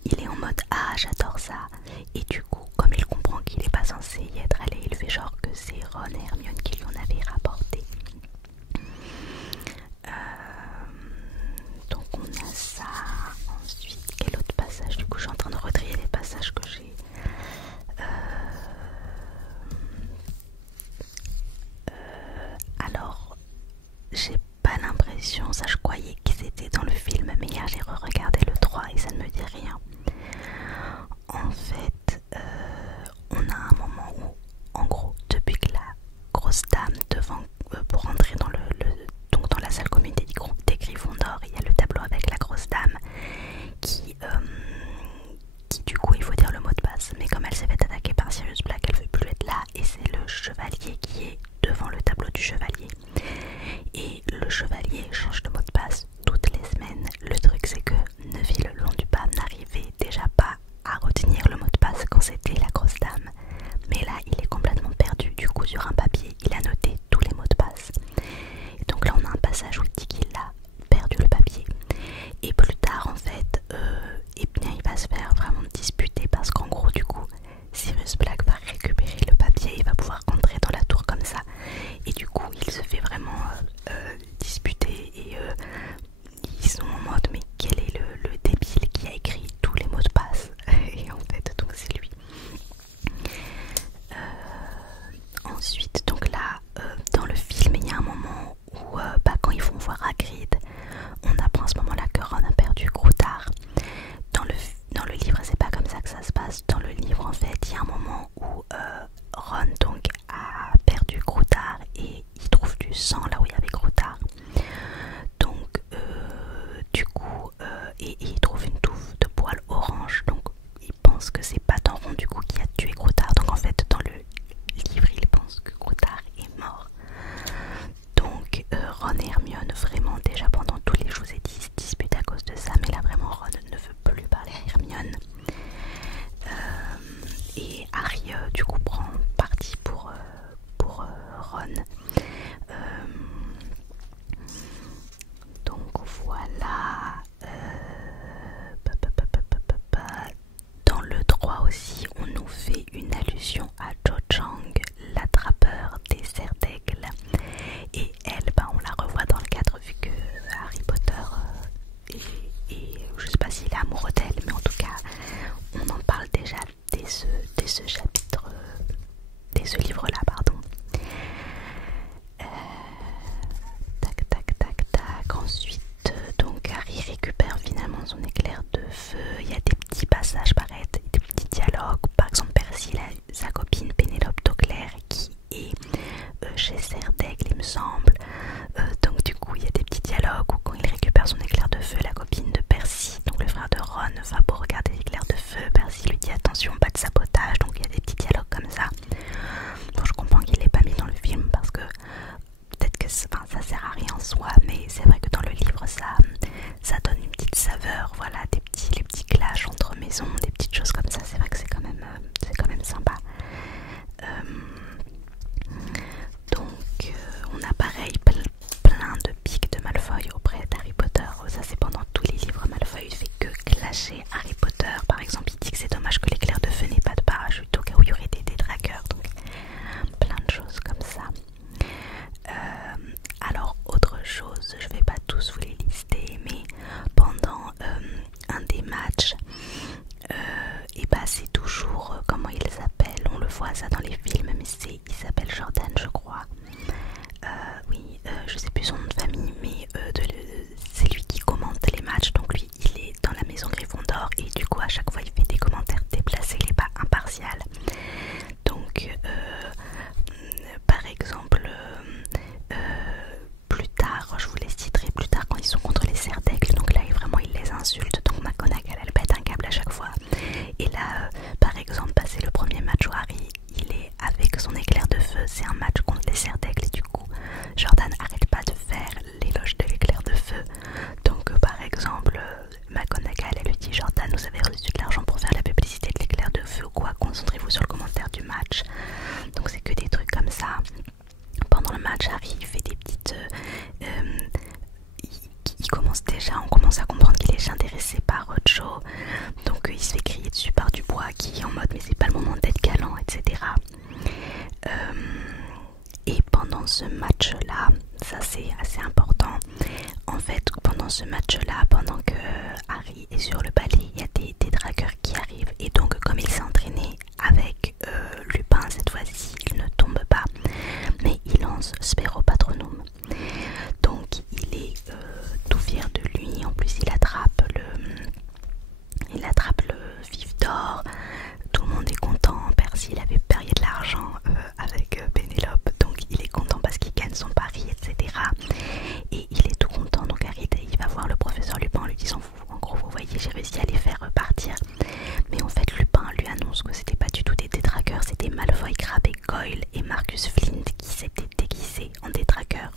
il est en mode ah j'adore ça et du coup comme il comprend qu'il n'est pas censé y être allé il fait genre que c'est Ron et Hermione qui lui en avaient rapporté. Donc on a ça. Ensuite quel autre passage, du coup je suis en train de retrier les passages que j'ai. Alors j'ai pas l'impression, ça je croyais qu'ils étaient dans le film, mais hier j'ai re-regardé le 3 et ça ne me dit rien. En fait on a un moment où en gros depuis que la grosse dame devant pour entrer dans donc dans la salle commune des Gryffondor, il y a le tableau avec la grosse dame qui du coup il faut dire le mot de passe, mais comme elle s'est fait attaquer par Sirius Black elle ne veut plus être là et c'est le chevalier qui est devant le tableau du chevalier et le chevalier change de mot de passe toutes les semaines. Le truc c'est que Neville Londubat n'arrivait déjà pas à retenir le mot de passe quand c'était la grosse dame, mais là il est complètement perdu. Du coup sur un papier il a noté tous les mots de passe et donc là on a un passage où il dit qu'il a perdu le papier et plus tard en fait et bien il va se faire vraiment disputer parce qu'en gros du coup Sirius Black va récupérer le papier, il va pouvoir entrer dans la tour comme ça et du coup il se fait vraiment disputer et ils sont en mode mais quel est le débile qui a écrit tous les mots de passe et en fait donc c'est lui. Ensuite donc là dans le film il y a un moment où quand ils vont voir Hagrid on apprend à ce moment là que Ron a perdu Croutard. Dans le livre c'est pas comme ça que ça se passe. Dans le livre en fait il y a un moment où Ron donc a perdu Croutard et il trouve du sang là où il y avait Croutard. Donc du coup et il trouve une touffe de poils orange, donc il pense que c'est Patenron du coup qui a tué Croutard. Donc en fait dans le livre il pense que Croutard est mort. Donc Ron et Hermione vraiment déjà pendant tous les jours ils se disputent à cause de ça, mais là vraiment Ron ne veut plus parler à Hermione et Harry du coup prend parti pour Ron. Donc voilà. Dans le 3 aussi on nous fait une allusion à Cho Chang, l'attrapeur des cerfs d'aigle, et elle on la revoit dans le 4 vu que Harry Potter et je sais pas s'il est amoureux d'elle, mais en tout cas on en parle déjà dès ce chapitre, dès ce livre là pardon. Ensuite donc Harry récupère finalement son éclair de feu. Il y a des petits passages pareils, des petits dialogues. Par exemple Percy, sa copine Pénélope d'Auclair qui est chez Serdaigle il me semble. Donc du coup il y a des petits dialogues où quand il récupère son éclair de feu, la copine de Percy, donc le frère de Ron, va pour regarder l'éclair de feu. Percy lui dit attention pas de sabotage, donc il y a des petits dialogues comme ça. Bon je comprends qu'il l'ait pas mis dans le film parce que peut-être que ça sert à rien en soi, mais c'est vrai que dans le livre ça donne une petite saveur, voilà, les petits clashs entre maisons, des petites choses comme ça, c'est vrai que c'est quand même sympa. Donc on a pareil plein de pics de Malfoy auprès d'Harry Potter. Ça c'est pendant tous les livres, Malfoy fait que clasher Harry Potter. Par exemple il dit que c'est dommage que l'éclair de feu n'ait pas de parachute au cas où il y aurait des détraqueurs, donc plein de choses comme ça. match, Harry fait des petites... on commence à comprendre qu'il est intéressé par Joe, donc il se fait crier dessus par Dubois qui est en mode mais c'est pas le moment d'être galant, etc. Et pendant ce match là, ça c'est assez important, en fait pendant ce match là, pendant que Harry est sur le balai, il y a des dragueurs qui arrivent, et donc comme il s'est entraîné avec Lupin cette fois-ci, il ne tombe pas mais il lance Spero Patronum. Donc il est tout fier de lui, en plus il attrape le vif d'or, tout le monde est content. Percy il avait parié de l'argent avec Pénélope, donc il est content parce qu'il gagne son pari, etc. Et il est tout content, donc Harry il va voir le professeur Lupin en lui disant en gros vous voyez j'ai réussi à les faire repartir. Mais en fait Lupin lui annonce que c'était pas du tout des détraqueurs, c'était Malfoy, Crabbe et Goyle et Marcus Flint qui s'étaient déguisés en détraqueurs.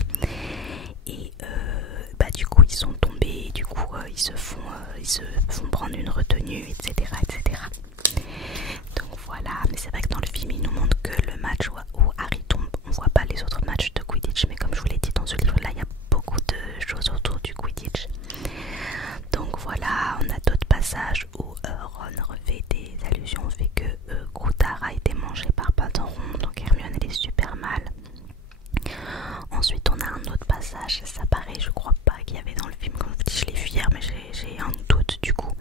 Et du coup ils sont tombés, du coup ils se font prendre une retenue, etc., etc. Donc voilà, mais c'est vrai que dans le film il nous montre que le match où Harry tombe, on voit pas les autres matchs de Quidditch, mais comme je vous l'ai dit dans ce livre là il y a beaucoup de choses autour du Quidditch. Donc voilà, on a d'autres passages où Ron refait des allusions au fait que Croutard a été mangé par Patenron, donc Hermione elle est super mal. Ensuite on a un autre passage, ça paraît, je crois pas qu'il y avait dans le film, comme je l'ai vu hier, mais j'ai un doute du coup.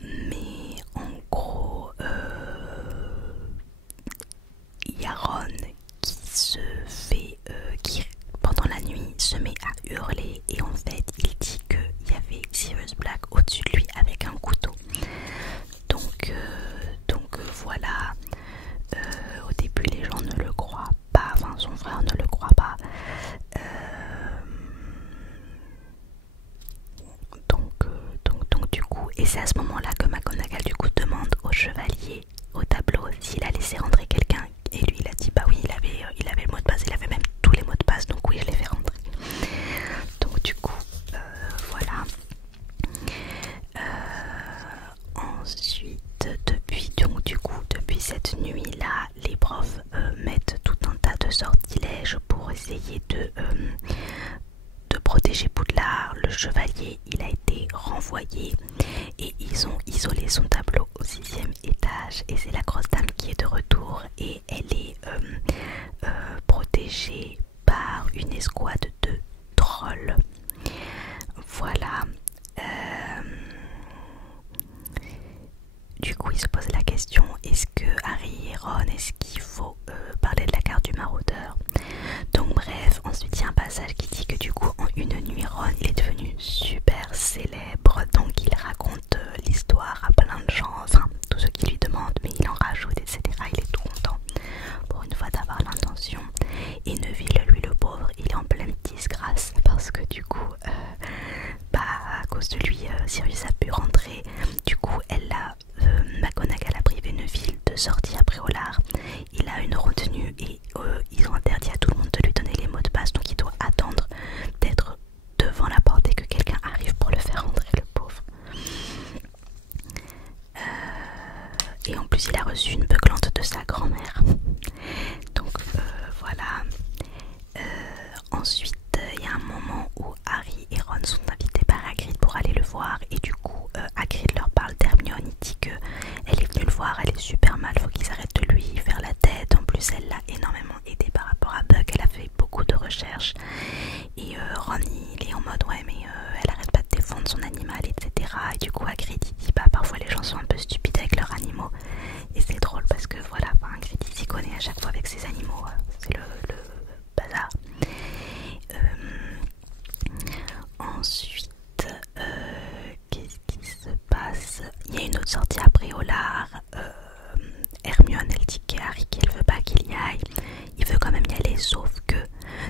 Mais en gros, il y a Ron qui se fait, qui pendant la nuit se met à hurler, et en fait il dit qu'il y avait Sirius Black au-dessus de lui avec un couteau. Donc voilà, au début les gens ne le croient pas, enfin son frère ne le croit pas. Donc du coup, et c'est à ce moment là que McGonagall du coup demande au chevalier au tableau s'il a laissé rentrer quelqu'un, et lui il a dit bah oui il avait le mot de passe, il avait même tous les mots de passe, donc oui je l'ai fait rentrer. Donc du coup voilà. Ensuite depuis cette nuit là, les profs mettent tout un tas de sortilèges pour essayer de protéger Poudlard. Le chevalier il a été renvoyé et ils ont isolé son tableau au 6e étage, et c'est la grosse dame qui est de retour, et elle est protégée par une escouade de trolls. Voilà. Du coup il se pose la question, est-ce que Harry et Ron, est-ce qu'il faut parler de la carte du maraudeur? Donc bref, ensuite il y a un passage qui dit que du coup en une nuit Ron il est devenu super célèbre, donc il raconte l'histoire à plein de gens, enfin tous ceux qui lui demandent, mais il en rajoute, etc. Il est tout content pour une fois d'avoir l'intention. Et Neville, lui le pauvre, il est en pleine disgrâce parce que du coup à cause de lui Sirius a pu rentrer. Du coup McGonagall a privé Neville de sortie à Préolard. Il a une retenue et ils ont interdit à tout le monde de lui donner les mots de passe, donc il doit attendre d'être devant la porte et que quelqu'un arrive pour le faire rentrer, le pauvre. Et en plus il a reçu une beuglante de sa grand-mère. Donc voilà. Ensuite il y a un moment où Harry et Ron sont invités par Hagrid pour aller le voir, et du coup Hagrid leur parle d'Hermione. Il dit que elle est venue le voir, elle est super mal, faut qu'ils arrêtent de lui faire la tête. En plus elle l'a énormément aidé par rapport à Buck, elle a fait beaucoup de recherches, et Ron il est en mode ouais mais elle arrête pas de défendre son animal, etc. Et du coup Hagrid il dit bah parfois les gens sont un peu stupides avec leurs animaux, et c'est drôle parce que voilà, Hagrid il s'y connaît à chaque fois avec ses animaux, c'est le bazar. Ensuite qu'est-ce qui se passe? Il y a une autre sortie à Préolard. Hermione elle dit qu'à Harry qu'elle veut pas qu'il y aille, il veut quand même y aller, sauf que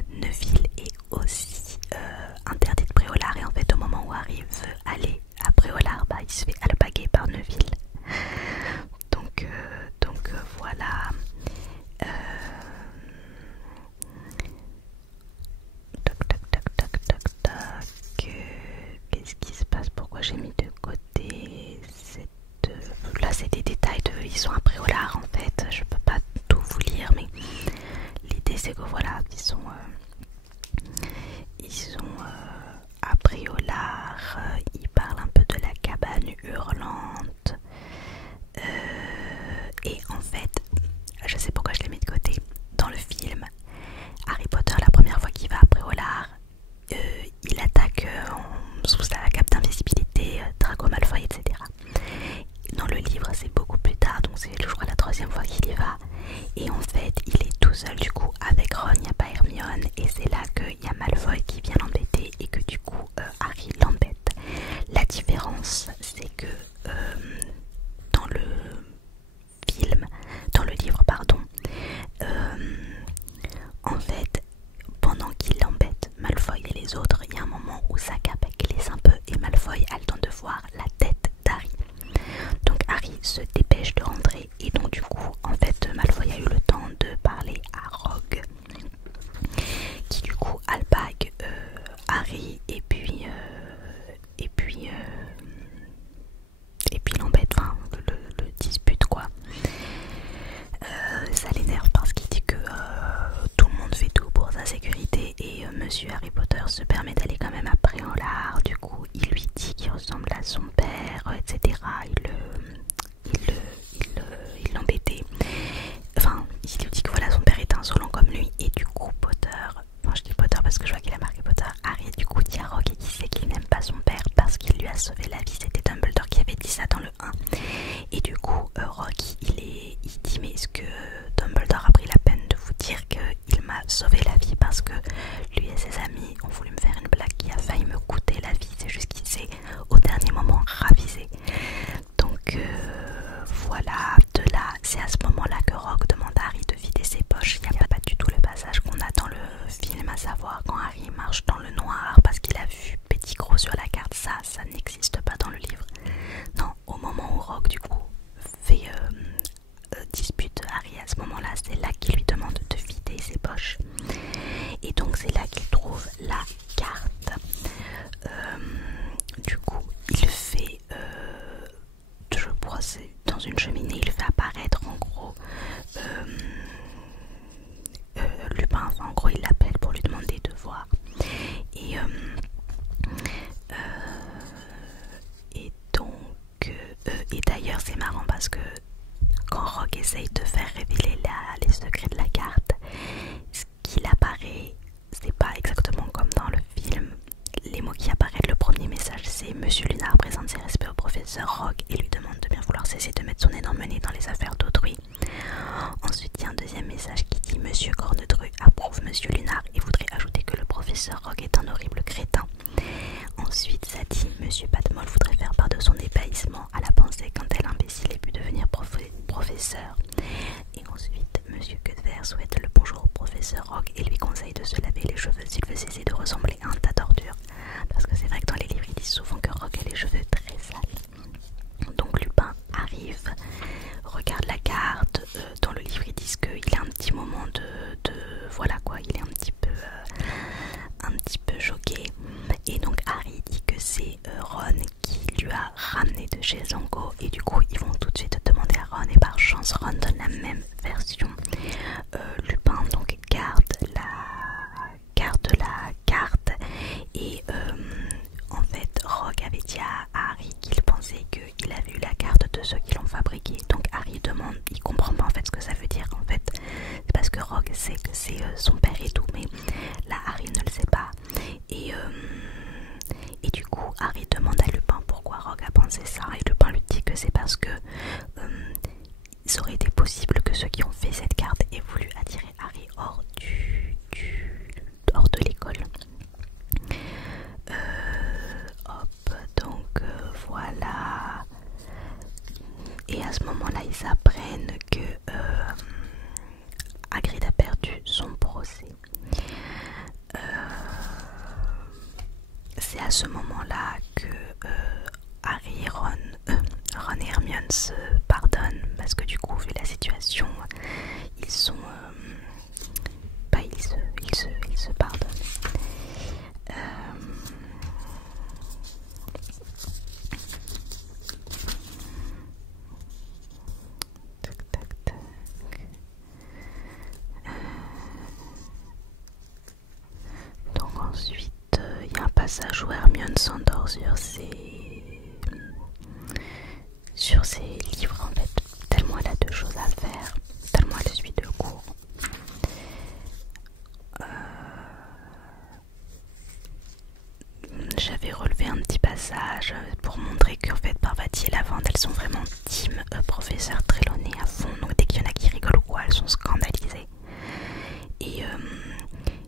Neville est aussi interdit de Préolard, et en fait au moment où Harry veut aller à Préolard, il se fait alpaguer par Neville. Donc voilà. Qu'est-ce qui se passe? Pourquoi j'ai mis de côté cette... Là c'est des détails de... Ils sont à Préolard en fait, je peux pas tout vous lire, mais l'idée c'est que voilà, ils sont à Briolard, ils parlent un peu de la cabane hurlante. Et en fait, je sais pourquoi je l'ai mis de côté. Dans le film, Harry Potter, la première fois qu'il va à Briolard, il attaque sous sa cape d'invisibilité Draco Malfoy, etc. Dans le livre, c'est beaucoup plus tard, donc c'est je crois la troisième fois qu'il y va. Et en fait, il est tout seul du coup avec Ron, il n'y a pas Hermione. Et c'est là qu'il y a Malfoy qui vient l'embêter et que du coup Harry l'embête. La différence, c'est que dans le film, dans le livre, pardon, en fait, pendant qu'il l'embête, Malfoy et les autres, il y a un moment où sa cape glisse un peu et Malfoy a le temps de voir la tête d'Harry. Donc Harry se dépêche de rentrer et donc du coup, en fait, Malfoy a eu le temps de parler à Rogue, qui du coup alpague Harry et puis l'embête, enfin le dispute quoi. Ça l'énerve parce qu'il dit que tout le monde fait tout pour sa sécurité et monsieur Harry Potter se permet d'aller quand même après en l'art. Du coup il lui dit qu'il ressemble à son père, etc. Il l'embêtait. Enfin, il lui dit que voilà, son père est insolent comme lui. Et du coup Potter, enfin je dis Potter parce que je vois qu'il a marqué Potter, Harry du coup dit à Rogue et qui sait qu'il n'aime pas son père parce qu'il lui a sauvé la vie. C'était Dumbledore qui avait dit ça dans le 1. Et du coup Rogue il dit mais est-ce que Dumbledore a pris la peine de vous dire qu'il m'a sauvé la vie parce que lui et ses amis ont voulu me faire une blague qui a failli me coûter la vie. C'est juste qu'il s'est au dernier moment ravisé. Donc voilà, de là, c'est à ce moment-là que Rogue demande à Harry de vider ses poches. Il n'y a pas du tout le passage qu'on a dans le film, à savoir quand Harry marche dans le noir parce qu'il a vu petit gros sur la carte. Ça n'existe pas dans le livre. Non, au moment où Rogue du coup fait dispute Harry, à ce moment-là, c'est là qu'il lui demande de vider ses poches. Et donc c'est là qu'il trouve la carte. Du coup, il fait, je crois c'est dans une cheminée, il fait apparaître en gros Lupin. Enfin, en gros, il l'appelle pour lui demander de voir. Et donc, et d'ailleurs, c'est marrant parce que quand Rogue essaye de faire révéler les secrets de la carte, ce qu'il apparaît, c'est pas exactement comme dans le film. Les mots qui apparaissent, le premier message c'est Monsieur Lunar présente ses respects au professeur Rogue et lui demande de bien vouloir cesser de mettre son énorme nez dans les affaires d'autrui. Ensuite il y a un deuxième message qui dit Monsieur Cornedru approuve Monsieur Lunar et voudrait ajouter que le professeur Rogue est un horrible crétin. Ensuite ça dit Monsieur Patmol voudrait faire part de son ébahissement à la pensée qu'un tel imbécile ait pu devenir professeur. Et ensuite Monsieur Cutver souhaite le bonjour au professeur Rogue et lui conseille de se laver les cheveux s'il veut cesser de ressembler à un tas d'ordures. Parce que c'est vrai que dans les livres ils disent souvent que Rogue a les cheveux très sales. Donc Lupin arrive, regarde la carte. Dans le livre ils disent qu'il a un petit moment de voilà quoi, il est un petit peu choqué. Et donc Harry dit que c'est Ron qui lui a ramené de chez Zango. Et du coup ils vont tout de suite demander à Ron. Et par chance Ron donne la même version. Lupin donc garde la carte. Et en fait Rogue avait dit à Harry qu'il pensait qu'il avait eu la carte de ceux qui l'ont fabriquée. Donc Harry demande, il comprend pas en fait ce que ça veut dire. En fait c'est parce que Rogue sait que c'est son père et tout, mais là Harry ne le sait pas. Et du coup Harry demande à Lupin pourquoi Rogue a pensé ça. Et Lupin lui dit que c'est parce que ça aurait été possible que ceux qui ont fait cette carte aient voulu attirer Harry hors de l'école. Donc voilà. Et à ce moment-là, ils apprennent que Hagrid a perdu son procès. C'est à ce moment-là que Harry et Ron et Hermione se pardonnent parce que du coup, vu la situation, ils sont ils se pardonnent. Hermione s'endort sur ses livres en fait, tellement elle a de choses à faire, tellement elle suit de cours. J'avais relevé un petit passage pour montrer qu'en fait Parvati et Lavande elles sont vraiment team professeur Trelawney à fond, donc dès qu'il y en a qui rigolent ou quoi elles sont scandalisées. Et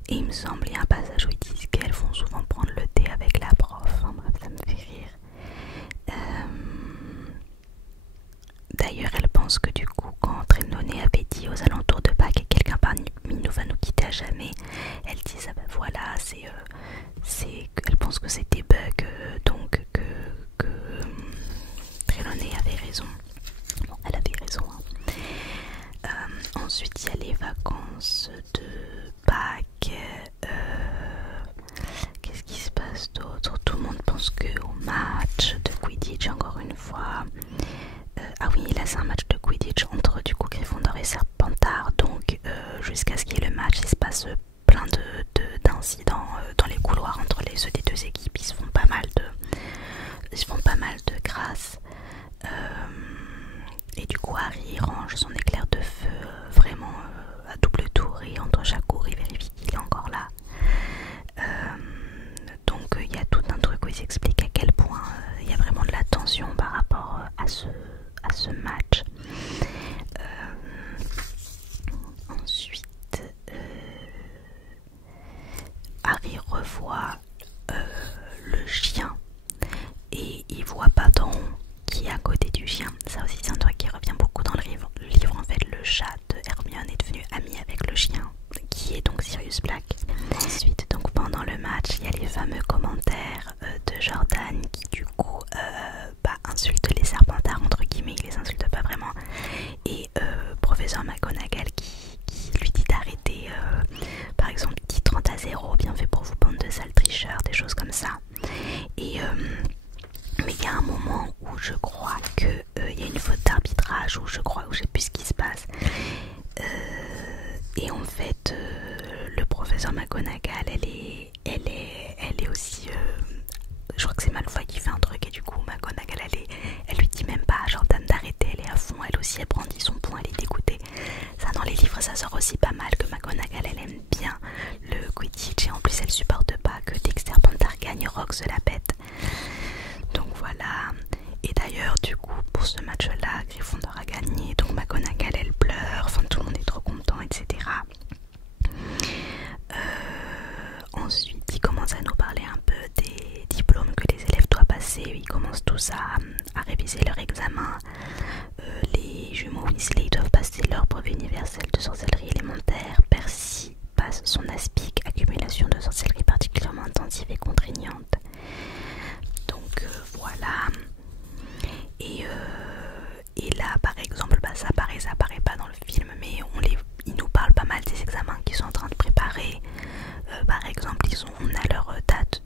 il me semble, il y a un passage où ils disent qu'elles vont souvent prendre le thé avec la prof, enfin bref ça me fait rire. D'ailleurs elle pense que du coup quand Trelawney avait dit aux alentours de Pâques que quelqu'un parmi nous va nous quitter à jamais, elle dit ah ben voilà elle pense que c'était bug, donc que Trelawney avait raison. Bon, elle avait raison. Ensuite, il y a les vacances de Pâques. Qu'est-ce qui se passe d'autre? Tout le monde pense qu'au match de Quidditch, encore une fois. Ah oui, là c'est un match de Quidditch entre du coup Gryffondor et Serpentard. Donc jusqu'à ce qu'il y ait le match, il se passe plein d'incidents dans les couloirs entre ceux des deux équipes. Ils se font pas mal de grâce. Et du coup Harry range son éclair de feu vraiment à double tour et entre chaque cours il vérifie qu'il est encore là. Donc il y a tout un truc où il s'explique à quel point il y a vraiment de la tension par rapport à ce match. Ensuite Harry revoit le chien et il voit Padon qui est à côté du chien. Ça aussi c'est un truc qui revient beaucoup dans le livre. En fait le chat de Hermione est devenu ami avec le chien qui est donc Sirius Black. Ensuite donc pendant le match il y a les fameux commentaires de Jordan qui du coup insulte les Serpentards entre guillemets, il les insulte pas vraiment, et professeur McGonagall qui lui dit d'arrêter, par exemple il dit 30-0, bien fait pour vous bande de sales tricheurs, des choses comme ça. Et mais il y a un moment où je crois que il y a une faute d'arbitrage, ou je sais plus ce qui se passe. Et en fait, le professeur McGonagall, elle est aussi. Je crois que c'est Malfoy qui fait un truc et du coup McGonagall, elle lui dit même pas à Jordan d'arrêter, elle est à fond, elle aussi elle brandit son poing, elle est dégoûtée. Ça dans les livres ça sort aussi pas mal que McGonagall elle aime bien le Quidditch et en plus elle supporte pas que dès que Serpentard gagne, Rogue se la pète. Donc voilà. Et d'ailleurs du coup pour ce match là Gryffondor a gagné, donc McGonagall elle pleure, enfin tout le monde est trop content, etc. Ensuite il commence à nous parler un peu des diplômes que les élèves doivent passer. Ils commencent tous à réviser leur examen. Les jumeaux Weasley doivent passer leur brevet universel de sorcellerie élémentaire. Percy passe son aspic, accumulation de sorcellerie particulièrement intensive et contraignante. Donc voilà. Et là par exemple ça apparaît pas dans le film, mais ils nous parlent pas mal des examens qu'ils sont en train de préparer. Par exemple on a leur date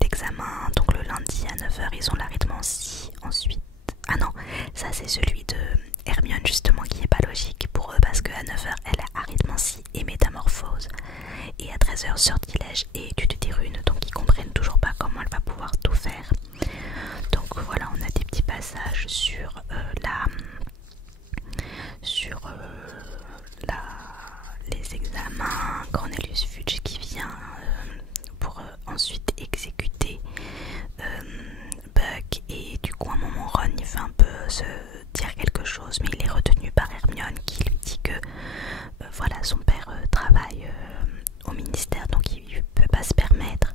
d'examen, donc le lundi à 9 h ils ont l'arithmancie. Ensuite, ah non, ça c'est celui de Hermione justement qui est pas logique pour eux parce qu'à 9 h elle a arithmancie et métamorphose, et à 13 h sortilège et étude des runes, donc ils comprennent toujours pas comment elle va pouvoir tout faire. Donc voilà, on a des petits passages sur les examens, Cornelius Fudge qui vient pour ensuite exécuter Buck, et du coup à un moment Ron il veut un peu se dire quelque chose mais il est retenu par Hermione qui lui dit que voilà son père travaille au ministère donc il peut pas se permettre.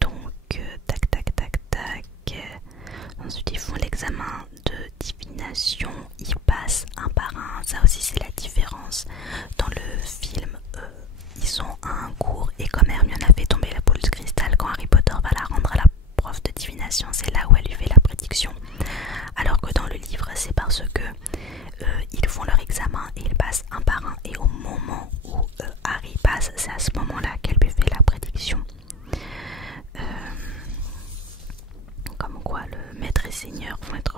Donc tac. Ensuite ils font l'examen de divination, ils passent un par un. Ça aussi c'est la différence. Dans le film ils sont à un cours et comme Hermione a fait tomber la boule de cristal, quand Harry Potter va la rendre à la prof de divination, c'est là où elle lui fait la prédiction. Alors que dans le livre c'est parce que ils font leur examen et ils passent un par un, et au moment où Harry passe, c'est à ce moment là qu'elle lui fait la prédiction. Comme quoi le maître et seigneur vont être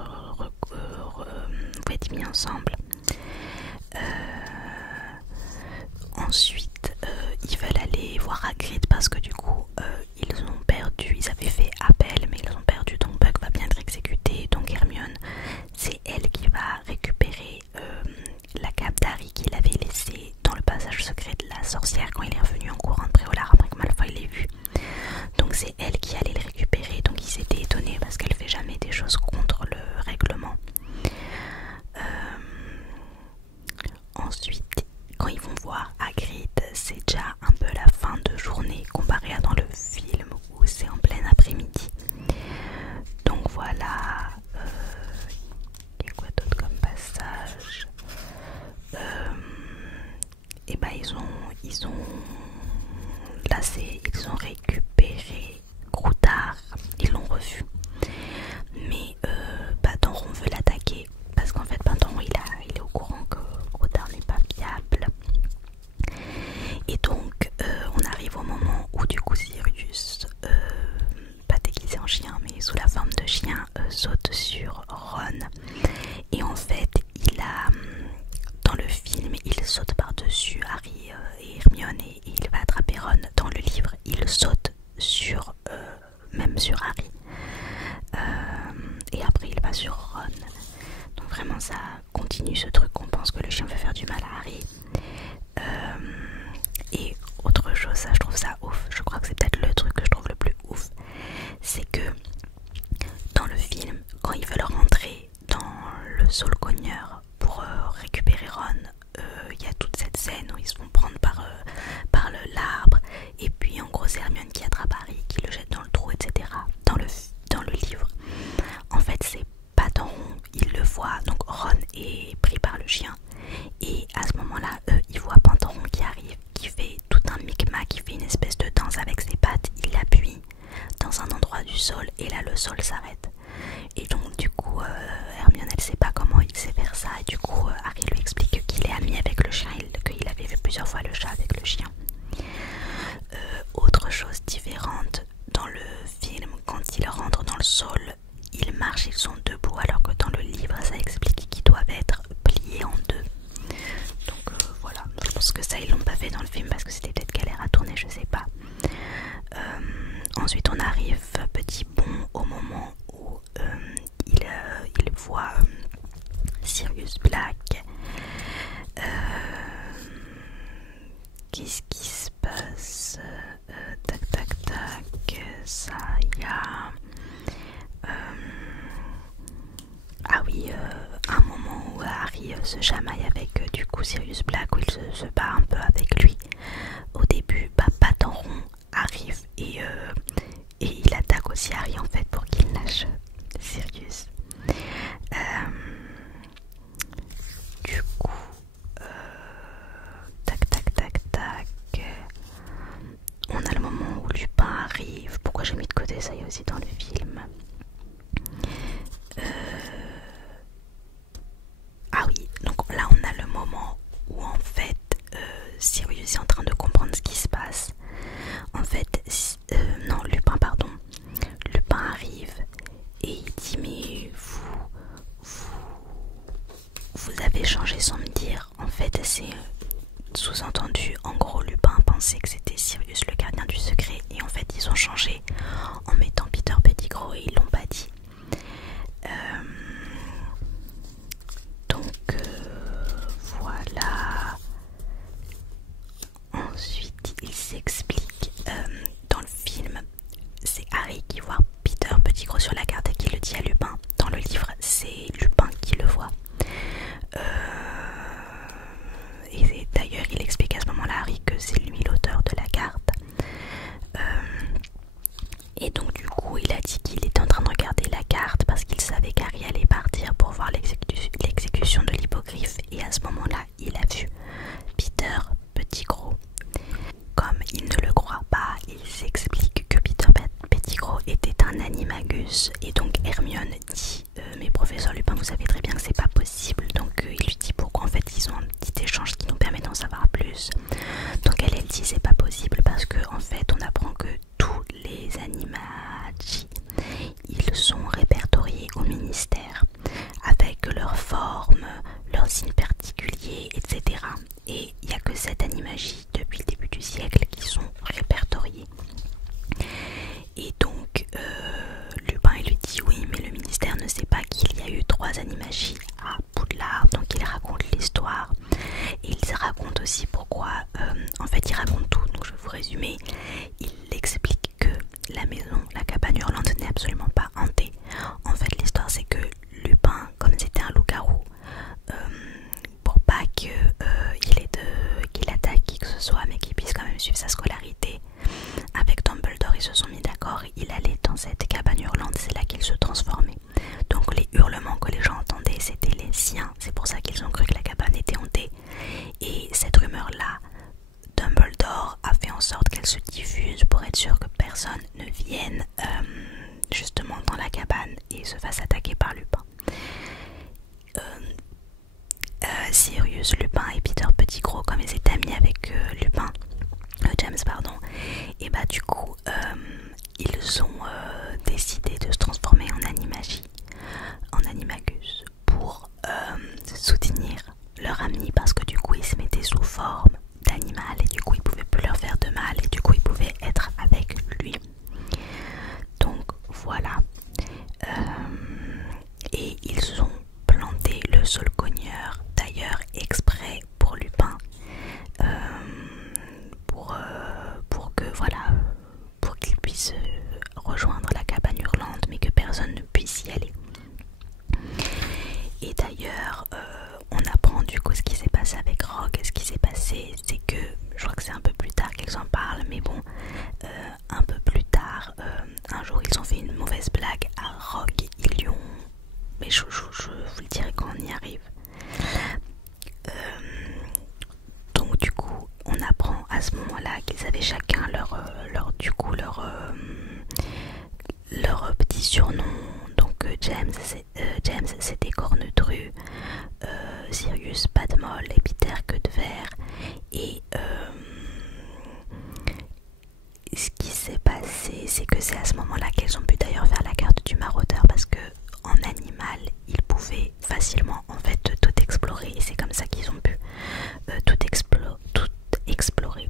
mis ensemble. Ensuite ils veulent aller voir Hagrid parce que du coup ils ont perdu, ils avaient fait appel mais ils ont perdu, donc Buck va bien être exécuté. Donc Hermione, c'est elle qui va récupérer la cape d'Harry qu'il avait laissée dans le passage secret de la sorcière quand il est revenu en courant de Préolard après que Malfoy l'ait vu. Donc c'est elle qui allait le récupérer, donc il s'était étonné parce qu'elle fait jamais des choses contre le règlement. Ensuite, quand ils vont voir Hagrid, c'est déjà un peu la fin de journée comparé à dans le film où c'est en plein après-midi. Donc voilà, il y a quoi d'autre comme passage? Et bah ils ont là ils ont récupéré Croutard, ils l'ont revu. Mais Patenron veut l'attaquer parce qu'en fait Patenron il est au courant que Croutard n'est pas fiable. Et donc on arrive au moment où du coup Sirius, pas déguisé en chien mais sous la forme de chien, saute sur Ron. Et en fait dans le film il saute par-dessus Harry et Hermione et il va attraper Ron. Dans le livre il saute même sur Harry. Et après il va sur Ron. Donc vraiment ça continue ce truc qu'on pense que le chien veut faire du mal à Harry. Et autre chose, ça je trouve ça ouf, je crois que c'est peut-être le truc que je trouve le plus ouf, c'est que dans le film, quand ils veulent rentrer dans le Saule Cogneur pour récupérer Ron, il y a toute cette scène où ils se font prendre par l'arbre, et puis en gros c'est Hermione qui attrape Harry, qui le jette dans le trou, etc. Dans le livre, en fait c'est Patenron, il le voit, donc Ron est pris par le chien, et à ce moment-là, ils voient Patenron qui arrive, qui fait tout un micmac, qui fait une espèce de danse avec ses pattes, il appuie dans un endroit du sol, et là le sol s'arrête. Et donc du coup, Hermione elle sait pas comment il sait faire ça, et du coup Harry lui explique qu'il est ami avec le chien, qu'il avait vu plusieurs fois le chat avec le chien. Autre chose différente, dans le film, quand ils rentrent dans le sol, ils marchent, ils sont debout, alors que dans le livre, ça explique qu'ils doivent être pliés en deux. Donc voilà, je pense que ça ils l'ont pas fait dans le film parce que c'était peut-être galère à tourner, je sais pas. Ensuite on arrive, petit bond, au moment où il voit Sirius Black. Qu'est-ce qui se passe? Tac tac tac, ça il y a ah oui, un moment où Harry se chamaille avec du coup Sirius Black, où il se bat un peu avec lui. Au début, Patenron arrive et il attaque aussi Harry en fait pour qu'il lâche Sirius. Du coup, tac tac tac tac, on a le moment où Lupin arrive. Pourquoi j'ai mis de côté ça, il y a aussi dans le film. Ah oui, donc là on a le moment où en fait Sirius est en train de comprendre ce qui se passe. En fait, non, Lupin, pardon. Lupin arrive et il dit mais vous avez changé sans me dire. En fait, c'est sous-entendu. En gros, Lupin pensait que c'était Sirius le gardien du secret et en fait ils ont changé en mettant Peter Pettigrew et ils l'ont pas dit. Donc voilà. Ensuite il s'explique dans le film, c'est Harry qui voit Peter Pettigrew sur la carte et qui le dit à Lupin. Dans le livre c'est Lupin qui le voit. Et d'ailleurs il explique à ce moment là à Harry que c'est lui l'auteur de la carte. Et donc du coup il a dit qu'il était en train de regarder la carte parce qu'il savait qu'Harry allait partir pour voir l'exécution de l'hippogriffe. Et à ce moment là il a vu Peter Pettigrew. Comme il ne le croit pas, il s'explique que Peter Pettigrew était un animagus. Et donc Hermione dit mais professeur Lupin, vous savez très bien que c'est pas possible. Donc il lui dit pourquoi en fait ils ont un petit échange qui nous permet d'en savoir plus. Donc elle dit c'est pas possible parce que en fait on apprend que tous les animagi ils sont répertoriés au ministère avec leur forme, leurs signes particuliers, etc. Et il n'y a que cette animagie depuis le début du siècle aussi pourquoi, en fait il raconte tout, donc je vais vous résumer. Il explique que la maison, la cabane hurlante n'est absolument pas hantée. En fait l'histoire c'est que Lupin, comme c'était un loup-garou, pour pas qu'il attaque qui que ce soit mais qu'il puisse quand même suivre sa scolarité, avec Dumbledore ils se sont mis d'accord, il allait dans cette cabane hurlante, c'est là qu'il se transformait. Donc les hurlements que les gens entendaient c'était les siens, c'est pour ça qu'ils ont cru que la cabane était hantée. Et cette rumeur là, Dumbledore a fait en sorte qu'elle se diffuse pour être sûr que personne ne vienne justement dans la cabane et se fasse attaquer par Lupin. Sirius, Lupin et Peter Pettigrew, comme ils étaient amis avec James pardon, et bah du coup ils ont décidé de se transformer en Animagie, en Animagus, pour soutenir leur ami, parce que du coup ils se mettaient sous forme d'animal et du coup ils pouvaient plus leur faire de mal et du coup ils pouvaient être avec lui. Donc voilà, et ils ont planté le Saulcogneur d'ailleurs exprès pour Lupin, pour que voilà, pour qu'il puisse rejoindre la cabane hurlante mais que personne ne puisse y aller. Et d'ailleurs on apprend du coup ce qui s'est passé avec Rogue. Ce qui s'est passé c'est que, je crois que c'est un peu plus tard qu'ils en parlent, mais bon, un peu plus tard, un jour ils ont fait une mauvaise blague à Rogue, ils lui ont, mais je vous le dirai quand on y arrive. Donc du coup on apprend à ce moment là qu'ils avaient chacun leur petit surnom. Donc James c'était Cornedru, Sirius Padmol et Peter Queue de Verre. Et ce qui s'est passé c'est que c'est à ce moment là qu'elles ont pu d'ailleurs faire la carte du maraudeur, parce que en animal ils pouvaient facilement en fait tout explorer et c'est comme ça qu'ils ont pu tout explorer.